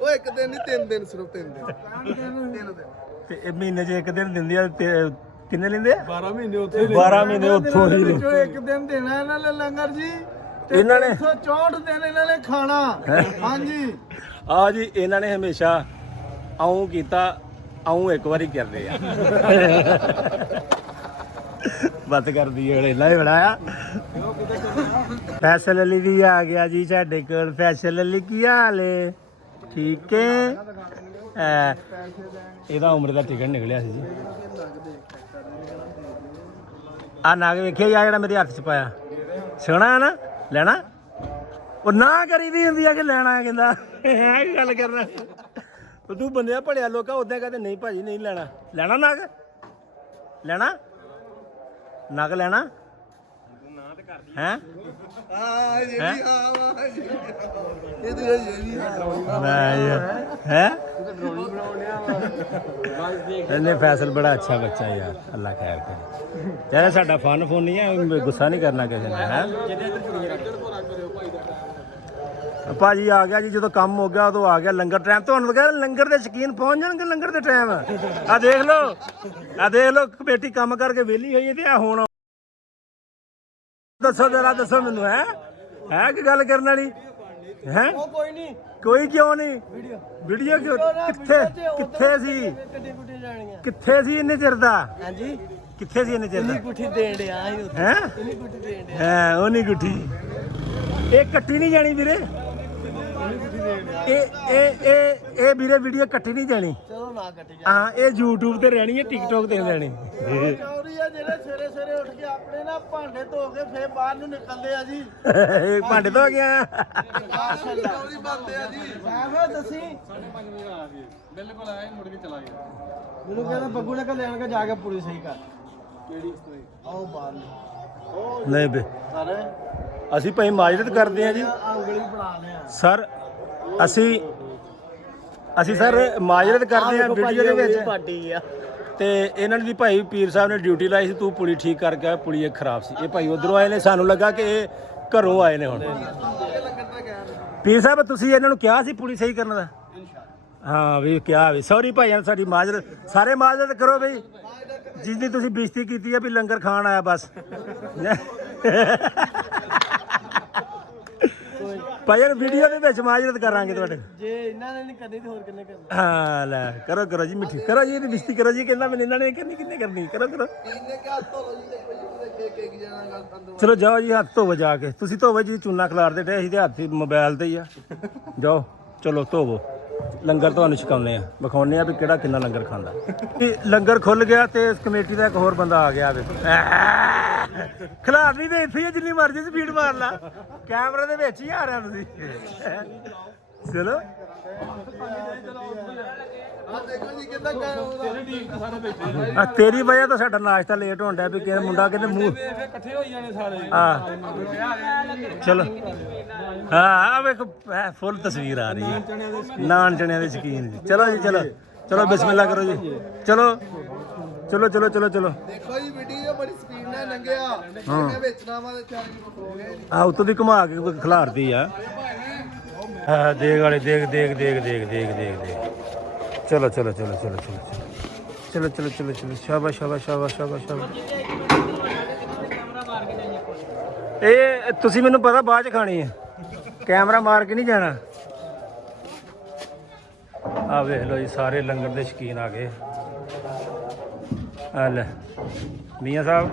ਉਹ ਇੱਕ ਦਿਨ ਨਹੀਂ 3 ਦਿਨ, ਸਿਰਫ 3 ਦਿਨ। ਤੇ ਇਹ ਮਹੀਨੇ 'ਚ ਇੱਕ ਦਿਨ ਦਿੰਦੇ ਆ ਤੇ ਕਿੰਨੇ ਲੈਂਦੇ ਆ? 12 ਮਹੀਨੇ ਉੱਥੇ 12 ਮਹੀਨੇ ਉੱਥੋਂ ਹੀ ਵਿੱਚੋਂ ਇੱਕ ਦਿਨ ਦੇਣਾ ਇਹਨਾਂ ਨੇ ਲੰਗਰ ਜੀ। ਇਹਨਾਂ ਨੇ 164 ਦਿਨ ਇਹਨਾਂ ਨੇ ਖਾਣਾ। ਹਾਂਜੀ ਆ ਜੀ ਇਹਨਾਂ ਨੇ ਹਮੇਸ਼ਾ ਆਉਂ ਕੀਤਾ, ਆਉਂ ਇੱਕ ਵਾਰੀ ਕਰਦੇ ਆ। ਬੱਤ ਕਰਦੀ ਹੈ ਵੇਲਾ ਹੀ ਬੜਾ ਆ। ਫੈਸਲ ਅਲੀ ਵੀ ਆ ਗਿਆ ਜੀ ਸਾਡੇ ਕੋਲ। ਫੈਸਲ ਅਲੀ ਕੀ ਹਾਲ ਏ? ਠੀਕ ਹੈ। ਇਹਦਾ ਉਮਰ ਦਾ ਟਿਕਟ ਨਿਕਲਿਆ ਸੀ ਜੀ। ਆ ਨਾਗ ਵੇਖਿਆ ਯਾ ਜਿਹੜਾ ਮੇਰੇ ਹੱਥ 'ਚ ਪਾਇਆ, ਸੋਹਣਾ ਹੈ ਨਾ? ਲੈਣਾ? ਉਹ ਨਾ ਕਰੀ ਦੀ ਹੁੰਦੀ ਆ ਕਿ ਲੈਣਾ, ਕਹਿੰਦਾ ਹੈ ਕੀ ਗੱਲ ਕਰਨਾ। ਤੂੰ ਬੰਦਿਆ ਭੜਿਆ ਲੋਕਾਂ ਉਦਾਂ ਕਹਿੰਦੇ ਨਹੀਂ ਭਾਜੀ ਨਹੀਂ ਲੈਣਾ। ਲੈਣਾ ਨਗ? ਲੈਣਾ ਨਗ? ਲੈਣਾ ਹੈ? ਇਹਨੇ ਫੈਸਲ ਬੜਾ ਅੱਛਾ ਬੱਚਾ ਯਾਰ, ਅੱਲਾ ਖੈਰ ਕਰੇ। ਚਾਹੇ ਸਾਡਾ ਫਨ ਫੋਨ ਨਹੀਂ ਹੈ, ਗੁੱਸਾ ਨਹੀਂ ਕਰਨਾ ਕਿਸੇ ਨੇ ਹੈ। ਭਾਜੀ ਆ ਗਿਆ ਜੀ, ਜਦੋਂ ਕੰਮ ਹੋ ਗਿਆ ਉਦੋਂ ਆ ਗਿਆ ਲੰਗਰ ਟਾਈਮ। ਤੁਹਾਨੂੰ ਕਹਿੰਦਾ ਲੰਗਰ ਦੇ ਸ਼ੌਕੀਨ ਪਹੁੰਚ ਜਾਣਗੇ ਲੰਗਰ ਦੇ ਟਾਈਮ। ਆ ਦੇਖ ਲਓ, ਆ ਦੇਖ ਲਓ ਕਮੇਟੀ ਕੰਮ ਕਰਕੇ ਵਿਹਲੀ ਹੋਈ ਹੈ ਤੇ ਆ ਹੁਣ ਦੱਸੋ ਜਰਾ, ਦੱਸੋ ਮੈਨੂੰ ਹੈ ਕੀ ਗੱਲ ਕਰਨ ਵਾਲੀ ਹੈ? ਕੋਈ ਨਹੀਂ, ਕੋਈ ਕਿਉਂ ਨਹੀਂ? ਵੀਡੀਓ ਕਿਉਂ? ਕਿੱਥੇ ਸੀ? ਕਿੱਥੇ ਸੀ ਇੰਨੇ ਚਿਰ ਦਾ? ਹਾਂਜੀ ਕਿੱਥੇ ਸੀ ਇੰਨੇ ਚਿਰ ਦਾ? ਗੁੱਠੀ ਦੇਣ ਡਿਆ ਸੀ ਉੱਥੇ। ਹੈ ਗੁੱਠੀ ਦੇਣ ਡਿਆ। ਹਾਂ ਉਹ ਨਹੀਂ ਗੁੱਠੀ, ਇਹ ਕੱਟੀ ਨਹੀਂ ਜਾਣੀ ਵੀਰੇ। ਇਹ ਵੀਰੇ ਵੀਡੀਓ ਕੱਟੀ ਨਹੀਂ ਜਾਣੀ। ਚਲੋ ਨਾ ਕੱਟੀ ਜਾ। ਹਾਂ ਇਹ YouTube ਤੇ ਰਹਿਣੀ ਹੈ, TikTok ਤੇ ਰਹਿਣੀ। ਚੌਰੀ ਆ ਜਿਹੜੇ ਸਵੇਰੇ ਸਵੇਰੇ ਉੱਠ ਕੇ ਆਪਣੇ ਨਾ ਭਾਂਡੇ ਧੋ ਕੇ ਫੇਰ ਬਾਹਰ ਨੂੰ ਨਿਕਲਦੇ ਆ ਜੀ। ਇਹ ਭਾਂਡੇ ਧੋ ਗਿਆ ਚੌਰੀ ਬੰਦੇ ਆ ਜੀ। ਸਾਹਿਬ ਦੱਸੀ ਬਿਲਕੁਲ ਆਇਆ ਮੁੜ ਕੇ ਚਲਾ ਗਿਆ। ਮੈਨੂੰ ਕਹਿੰਦਾ ਬੱਗੂ ਨੇ ਕਲਿਆਣ ਕੇ ਜਾ ਕੇ ਪੂਰੀ ਸਹੀ ਕਰ। ਕਿਹੜੀ ਸਹੀ? ਆਓ ਬਾਹਰ ਨੂੰ ਨਹੀਂ ਬੇ ਸਾਰੇ ਅਸੀਂ ਭਾਈ ਮਾਜਰਤ ਕਰਦੇ ਆ ਜੀ ਉਂਗਲੀ ਬਣਾ ਲਿਆ ਸਰ। ਅਸੀਂ ਸਰ ਮਾਜਰਤ ਕਰਦੇ ਆ ਵੀਡੀਓ ਦੇ ਵਿੱਚ। ਤੇ ਇਹਨਾਂ ਦੀ ਭਾਈ ਪੀਰ ਸਾਹਿਬ ਨੇ ਡਿਊਟੀ ਲਾਈ ਸੀ, ਤੂੰ ਪੁਲੀ ਠੀਕ ਕਰਕੇ ਆ। ਪੁਲੀ ਇਹ ਖਰਾਬ ਸੀ। ਇਹ ਭਾਈ ਉਧਰੋਂ ਆਏ ਨੇ, ਸਾਨੂੰ ਲੱਗਾ ਕਿ ਇਹ ਘਰੋਂ ਆਏ ਨੇ। ਹੁਣ ਪੀਰ ਸਾਹਿਬ ਤੁਸੀਂ ਇਹਨਾਂ ਨੂੰ ਕਿਹਾ ਸੀ ਪੁਲੀ ਸਹੀ ਕਰਨ ਦਾ? ਹਾਂ ਵੀ ਕਿਹਾ ਵੀ। ਸੌਰੀ ਭਾਈਆਂ, ਸਾਡੀ ਮਾਜਰਤ, ਸਾਰੇ ਮਾਜਰਤ ਕਰੋ ਬਈ। ਜਿਸਦੀ ਤੁਸੀਂ ਬੇਇੱਜ਼ਤੀ ਕੀਤੀ ਹੈ ਵੀ ਲੰਗਰ ਖਾਣ ਆਇਆ ਬਸ। ਭਾਈ ਵੀਡੀਓ ਦੇ ਵਿੱਚ ਮਾਜਰਤ ਕਰਾਂਗੇ ਤੁਹਾਡੇ। ਜੇ ਇਹਨਾਂ ਨੇ ਨਹੀਂ ਕਰਨੀ ਤੇ ਹੋਰ ਕਿੰਨੇ ਕਰਨੀ? ਹਾਂ ਲੈ ਕਰੋ ਜੀ ਮਿੱਠੀ ਕਰੋ ਜੀ, ਇਹਦੀ ਬੇਇੱਜ਼ਤੀ ਕਰੋ ਜੀ। ਕਹਿੰਦਾ ਮੈਨੂੰ ਇਹਨਾਂ ਨੇ ਕਰਨੀ, ਕਿੰਨੇ ਕਰਨੀ? ਕਰੋ ਇਹਨੇ ਕਿ ਹੱਥ ਧੋ ਲੋ ਜੀ। ਦੇਖੋ ਜੀ ਜਾਣਾ ਗੱਲ ਸੰਦੋ। ਚਲੋ ਜਾਓ ਜੀ, ਹੱਥ ਧੋਵੋ ਜਾ ਕੇ। ਤੁਸੀਂ ਧੋਵੋ ਜੀ, ਚੂਨਾ ਖਿਲਾਰਦੇ ਡੇ ਅਸੀਂ ਤੇ ਹੱਥ ਮੋਬਾਈਲ ਤੇ ਹੀ ਆ। ਜਾਓ ਚਲੋ ਧੋਵੋ। ਲੰਗਰ ਤੁਹਾਨੂੰ ਛਕਾਉਂਦੇ ਆ, ਵਿਖਾਉਂਦੇ ਆ ਵੀ ਕਿਹੜਾ ਕਿੰਨਾ ਲੰਗਰ ਖਾਂਦਾ। ਲੰਗਰ ਖੁੱਲ ਗਿਆ ਤੇ ਇਸ ਕਮੇਟੀ ਦਾ ਇੱਕ ਹੋਰ ਬੰਦਾ ਆ ਗਿਆ। ਵੇਖੋ ਖਿਲਾਰ ਨਹੀਂ ਤੇ ਇੱਥੇ ਹੀ ਜਿੰਨੀ ਮਰਜ਼ੀ ਸਪੀਡ ਮਾਰ ਲਾ, ਕੈਮਰੇ ਦੇ ਵਿੱਚ ਹੀ ਆ ਰਿਹਾ ਤੁਸੀਂ। ਚਲੋ ਤੇਰੀ ਵਜ੍ਹਾ ਤੋਂ ਸਾਡਾ ਨਾਸ਼ਤਾ ਲੇਟ ਹੋਣ ਡਿਆ ਵੀ ਕਿਸੇ ਮੁੰਡਾ ਕਹਿੰਦੇ ਮੂੰਹ ਇਕੱਠੇ ਹੋਈ ਜਾਣੇ ਸਾਰੇ। ਚਲੋ ਹਾਂ ਵੇਖੋ ਫੁੱਲ ਤਸਵੀਰ ਆ ਰਹੀ ਹੈ। ਨਾਨ ਚਣਿਆਂ ਦੇ ਸ਼ੌਕੀਨ ਜੀ। ਚਲੋ ਜੀ ਚਲੋ ਬਿਸਮਿਲ੍ਲਾ ਕਰੋ ਜੀ। ਚਲੋ ਦੇਖੋ ਜੀ ਵੀਡੀਓ ਬੜੀ ਸਪੀਡ ਨਾਲ ਲੰਘਿਆ। ਇਹਨੇ ਵਿੱਚ ਨਾਵਾਂ ਦੇ ਚਾਰ ਹੋ ਗਏ। ਆ ਉੱਤੋਂ ਦੀ ਘੁਮਾ ਕੇ ਖਿਲਾਰਦੀ ਆ। ਦੇਖ ਵਾਲੇ ਦੇਖ। ਚਲੋ ਸ਼ਾਬਾਸ਼। ਇਹ ਤੁਸੀਂ ਮੈਨੂੰ ਪਤਾ ਬਾਅਦ ਚ ਖਾਣੀ ਹੈ, ਕੈਮਰਾ ਮਾਰ ਕੇ ਨਹੀਂ ਜਾਣਾ। ਆ ਵੇਖ ਲਓ ਜੀ, ਸਾਰੇ ਲੰਗਰ ਦੇ ਸ਼ੌਕੀਨ ਆ ਗਏ। ਆ ਲੈ ਮੀਆਂ ਸਾਹਿਬ,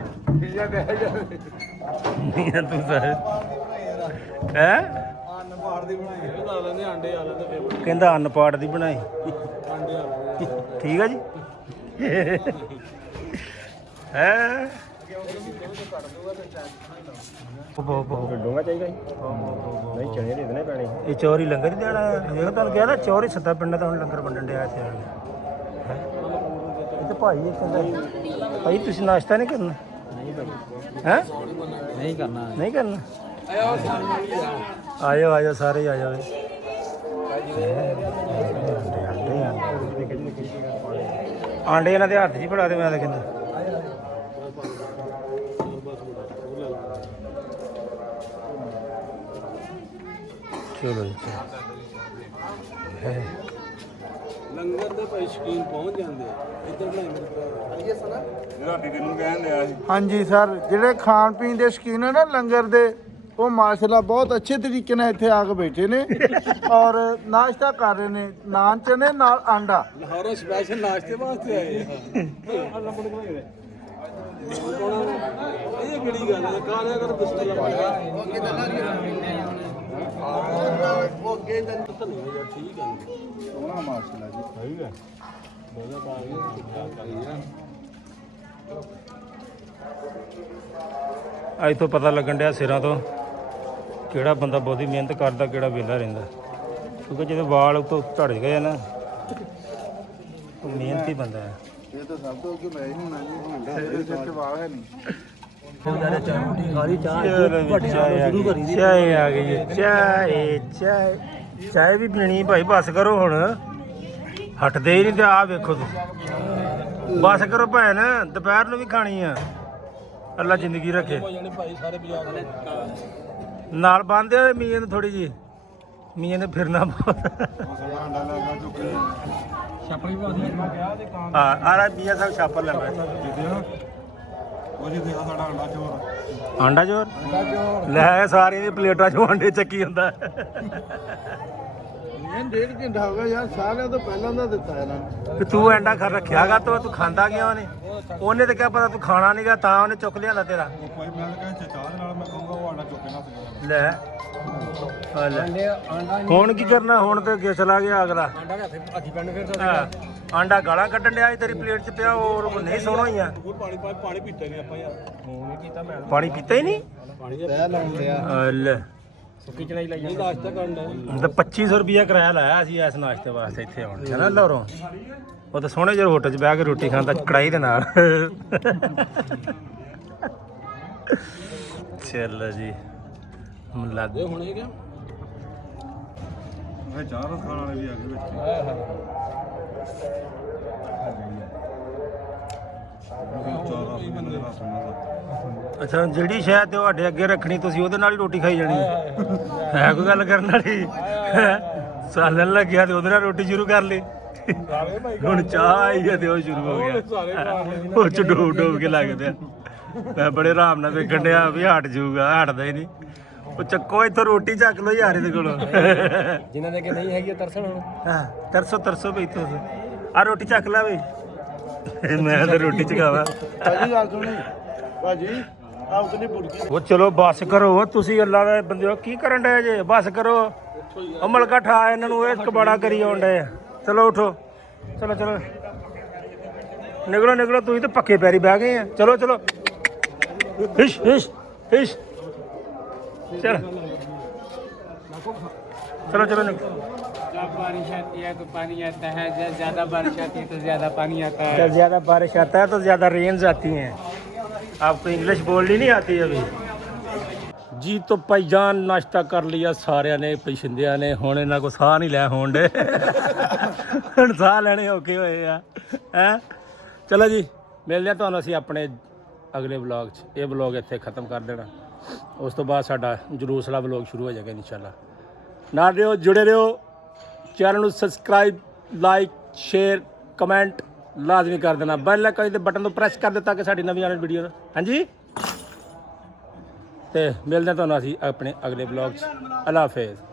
ਮੀਆਂ ਤੂੰ ਸਾਹਿਬ ਹੈ ਕਹਿੰਦਾ ਅੰਨ ਪਾੜ ਦੀ ਬਣਾਈ। ਠੀਕ ਆ ਜੀ ਹੈ ਡੋਂਗਾ ਚਾਹੀਦਾ ਨਹੀਂ, ਚਣੇ ਦੇ ਦੇਣੇ ਪੈਣੇ। ਇਹ ਚੌਰੀ ਲੰਗਰ ਹੀ ਦੇਣਾ। ਇਹ ਤੁਹਾਨੂੰ ਕਿਹਾ ਨਾ ਚੌਰੀ ਸੱਤਾ ਪਿੰਡਾਂ ਦਾ ਹੁਣ ਲੰਗਰ ਵੰਡਣ ਡਿਆ ਇੱਥੇ ਆ ਕੇ। ਇਹ ਤਾਂ ਭਾਈ ਇਹ ਕਹਿੰਦਾ ਭਾਈ ਤੁਸੀਂ ਨਾਸ਼ਤਾ ਨਹੀਂ ਕਰਨਾ? ਹੈ ਨਹੀਂ ਕਰਨਾ। ਆਇਓ ਸਾਰੇ ਆਇਓ। ਆਂਡੇ ਇਹਨਾਂ ਦੇ ਹੱਥ 'ਚ ਹੀ ਫੜਾ ਦੇ। ਮੈਂ ਤਾਂ ਕਹਿੰਦਾ ਚਲੋ ਜੀ ਲੰਗਰ ਦੇ ਭਾਈ ਸ਼ੌਕੀਨ ਪਹੁੰਚ ਜਾਂਦੇ ਆ। ਇੱਧਰ ਬਣਾਈ ਰਾਤੀ ਤੈਨੂੰ ਕਹਿੰਦੇ ਆ। ਹਾਂਜੀ ਸਰ, ਜਿਹੜੇ ਖਾਣ ਪੀਣ ਦੇ ਸ਼ੌਕੀਨ ਹੈ ਨਾ ਲੰਗਰ ਦੇ, ਉਹ ਮਾਸ਼ਾਅੱਲਾ ਬਹੁਤ ਅੱਛੇ ਤਰੀਕੇ ਨਾਲ ਇੱਥੇ ਆ ਕੇ ਬੈਠੇ ਨੇ ਔਰ ਨਾਸ਼ਤਾ ਕਰ ਰਹੇ ਨੇ। ਨਾਨ ਚਨੇ ਨਾਲ ਆਂਡਾ। ਲਾਹੌਰੋਂ ਸਪੈਸ਼ਲ ਨਾਸ਼ਤੇ ਵਾਸਤੇ ਆਏ ਆ। ਇਹ ਕਿਹੜੀ ਗੱਲ ਹੈ ਕਾਰਿਆ ਕਰ ਬਿਸਤਰਾ ਠੀਕ ਹੈ ਸੋਹਣਾ ਮਾਸ਼ਾਅੱਲਾ ਜੀ ਸਹੀ ਹੈ ਬਹੁਤ ਆ ਗਿਆ ਅੱਜ ਤੋਂ ਪਤਾ ਲੱਗਣ ਡਿਆ ਸਿਰਾਂ ਤੋਂ ਕਿਹੜਾ ਬੰਦਾ ਬਹੁਤੀ ਮਿਹਨਤ ਕਰਦਾ ਕਿਹੜਾ ਵਿਹਲਾ ਰਹਿੰਦਾ ਕਿਉਂਕਿ ਜਦੋਂ ਵਾਲ ਉੱਤੋਂ ਝੜ ਗਏ ਆ ਨਾ ਉਹ ਮਿਹਨਤੀ ਬੰਦਾ ਹੈ ਇਹ ਤਾਂ ਸਭ ਤੋਂ ਅੱਗੇ ਮੈਂ ਹੀ ਹੋਣਾ ਜੀ ਹੁੰਦਾ ਇਹਦੇ ਵਿੱਚ ਵਾਹ ਹੈ ਨਹੀਂ ਚਾਹ ਆ ਗਈ ਹੈ ਚਾਹ ਵੀ ਪੀਣੀ ਭਾਈ ਬਸ ਕਰੋ ਹੁਣ ਹਟਦੇ ਹੀ ਨਹੀਂ ਤੇ ਆਹ ਵੇਖੋ ਤੁਸੀਂ ਬਸ ਕਰੋ ਭੈਣ ਦੁਪਹਿਰ ਨੂੰ ਵੀ ਖਾਣੀ ਆ ਅੱਲਾ ਜ਼ਿੰਦਗੀ ਰੱਖੇ ਨਾਲ ਬੰਨਦੇ ਹੋਏ ਮੀਆਂ ਨੂੰ ਥੋੜੀ ਜੀ ਮੀਆਂ ਨੇ ਫਿਰਨਾ ਬਹੁਤ ਆਰਾ ਮੀਆਂ ਸਾਹਿਬ ਛਾਪਰ ਲੈ ਆਂਡਾ ਚੋਰ ਲੈ ਸਾਰੇ ਦੀ ਪਲੇਟਾਂ ਚੋਂ ਆਂਡੇ ਚੱਕੀ ਜਾਂਦਾ ਇਹ 1.5 ਘੰਟਾ ਹੋ ਗਿਆ ਯਾਰ ਸਾਰਿਆਂ ਤੋਂ ਪਹਿਲਾਂ ਦਾ ਦਿੱਤਾ ਇਹਨਾਂ ਨੇ ਵੀ ਤੂੰ ਐਂਡਾ ਖਾ ਰੱਖਿਆਗਾ ਤੂੰ ਖਾਂਦਾ ਗਿਆ ਉਹਨੇ ਤੇ ਕਿਹਾ ਪਤਾ ਤੂੰ ਖਾਣਾ ਨਹੀਂਗਾ ਤਾਂ ਉਹਨੇ ਚੁੱਕ ਲਿਆਂਦਾ ਤੇਰਾ ਲੈ ਆ ਲੈ ਹੁਣ ਕੀ ਕਰਨਾ ਹੁਣ ਤੇ ਅੱਗੇ ਚਲਾ ਗਿਆ ਅਗਲਾ ਆਂਡਾ ਗਾਲਾਂ ਕੱਢਣ ਡਿਆ ਸੀ ਤੇਰੀ ਪਲੇਟ 'ਚ ਪਿਆ ਹੋਰ ਨਹੀਂ ਸੋਣਾ ਹੀ ਆ ਪਾਣੀ ਪੀਤਾ ਨਹੀਂ ਆਪਾਂ ਯਾਰ ਪਾਣੀ ਪੀਤਾ ਹੀ ਨਹੀਂ ਤੈ ਲਾਉਣ ਲਿਆ ਲੈ ਸੁੱਕੀ ਚੜਾਈ ਲਈ ਨਾਸ਼ਤਾ ਕਰਨ ਦਾ ਤਾਂ 2500 ਰੁਪਿਆ ਕਿਰਾਇਆ ਲਾਇਆ ਸੀ ਇਸ ਨਾਸ਼ਤੇ ਵਾਸਤੇ ਇੱਥੇ ਆਉਣ ਹੈ ਨਾ ਲੌਰੋਂ ਉਹ ਤਾਂ ਸੋਹਣੇ ਜਿਹੇ ਹੋਟਲ 'ਚ ਬਹਿ ਕੇ ਰੋਟੀ ਖਾਂਦਾ ਕੜਾਈ ਦੇ ਨਾਲ ਚੱਲ ਜੀ ਲੱਗ ਇਹ ਹੁਣੇ ਗਿਆ ਮੈਂ ਚਾਹ ਖਾਣ ਵਾਲੇ ਵੀ ਆ ਗਏ ਵਿੱਚ ਅੱਛਾ ਜਿਹੜੀ ਸ਼ਾਇਦ ਤੁਹਾਡੇ ਅੱਗੇ ਰੱਖਣੀ ਤੁਸੀਂ ਉਹਦੇ ਨਾਲ ਹੀ ਰੋਟੀ ਖਾਈ ਜਾਣੀ ਹੈ ਕੋਈ ਗੱਲ ਕਰਨ ਵਾਲੀ ਸਾਲਣ ਲੱਗਿਆ ਤੇ ਉਹਦੇ ਨਾਲ ਰੋਟੀ ਸ਼ੁਰੂ ਕਰ ਲਈ ਹੁਣ ਚਾਹ ਆਈ ਹੈ ਤੇ ਉਹ ਸ਼ੁਰੂ ਹੋ ਗਿਆ ਉਹ ਚ ਡੋਬ ਡੋਬ ਕੇ ਲੱਗਦੇ ਆ ਮੈਂ ਬੜੇ ਆਰਾਮ ਨਾਲ ਵੇਖਣ ਡਿਆ ਵੀ ਹਟ ਜਾਊਗਾ ਹਟਦਾ ਹੀ ਨਹੀਂ ਉਹ ਚੱਕੋ ਇੱਥੋਂ ਰੋਟੀ ਚੱਕ ਲੋ ਯਾਰ ਇਹਦੇ ਕੋਲੋਂ ਜਿਨ੍ਹਾਂ ਦੇ ਕਿ ਨਹੀਂ ਹੈਗੀ ਤਰਸਣ ਹੁਣ ਹਾਂ ਤਰਸੋ ਵੀ ਇੱਥੋਂ ਆ ਰੋਟੀ ਚੱਕ ਲੈ ਵੇ ਮੈਂ ਤਾਂ ਰੋਟੀ ਚਕਾਵਾ ਭਾਜੀ ਗੱਲ ਸੁਣੀ ਭਾਜੀ ਆਪ ਨਹੀਂ ਬੁੜਕੀ ਉਹ ਚਲੋ ਬੱਸ ਕਰੋ ਤੁਸੀਂ ਅੱਲਾ ਦੇ ਬੰਦੇ ਕੀ ਕਰਨ ਡਏ ਜੇ ਬੱਸ ਕਰੋ ਅਮਲ ਠਾ ਇਹਨਾਂ ਨੂੰ ਇਹ ਕਬਾੜਾ ਕਰੀ ਆਉਣ ਡਏ ਚਲੋ ਉਠੋ ਚਲੋ ਨਿਕਲੋ ਤੁਸੀਂ ਤਾਂ ਪੱਕੇ ਪੈਰੀ ਬਹਿ ਗਏ ਆ ਚਲੋ ਹਿਸ਼ चलो जब बारिश आती है तो पानी आता है जब ज़्यादा बारिश आती है तो ज़्यादा पानी आता है जब ज़्यादा बारिश आता है तो ज़्यादा रेंज आती हैं आपको इंग्लिश बोलनी नहीं आती अभी जी तो भाईजान नाश्ता कर लिया सारे ने पिछिंदिया ने हुण इन्हां को साह नहीं लै होण डे हुण साह लैणे औखे होए आ हैं चलो जी मिलदे आ तुहानूं असीं अपने अगले व्लॉग 'ਚ ਇਹ व्लॉग ਇੱਥੇ ਖਤਮ ਕਰ ਦੇਣਾ ਉਸ ਤੋਂ ਬਾਅਦ ਸਾਡਾ ਜਲੂਸ ਵਾਲਾ ਵਲੌਗ ਸ਼ੁਰੂ ਹੋ ਜਾਏਗਾ ਇਨਸ਼ਾਅੱਲਾ ਨਾਲ ਰਹੋ ਜੁੜੇ ਰਹੋ ਚੈਨਲ ਨੂੰ ਸਬਸਕ੍ਰਾਈਬ ਲਾਈਕ ਸ਼ੇਅਰ ਕਮੈਂਟ ਲਾਜ਼ਮੀ ਕਰ ਦੇਣਾ ਬੈਲ ਆਈਕਨ ਦੇ ਬਟਨ ਨੂੰ ਪ੍ਰੈਸ ਕਰ ਦਿੱਤਾ ਕਿ ਸਾਡੀ ਨਵੀਂ ਆਉਣ ਵਾਲੀ ਵੀਡੀਓ ਹਾਂਜੀ ਤੇ ਮਿਲਦੇ ਹਾਂ ਤੁਹਾਨੂੰ ਅਸੀਂ ਆਪਣੇ ਅਗਲੇ ਵਲੌਗ 'ਚ ਅੱਲਾ ਹਾਫਿਜ਼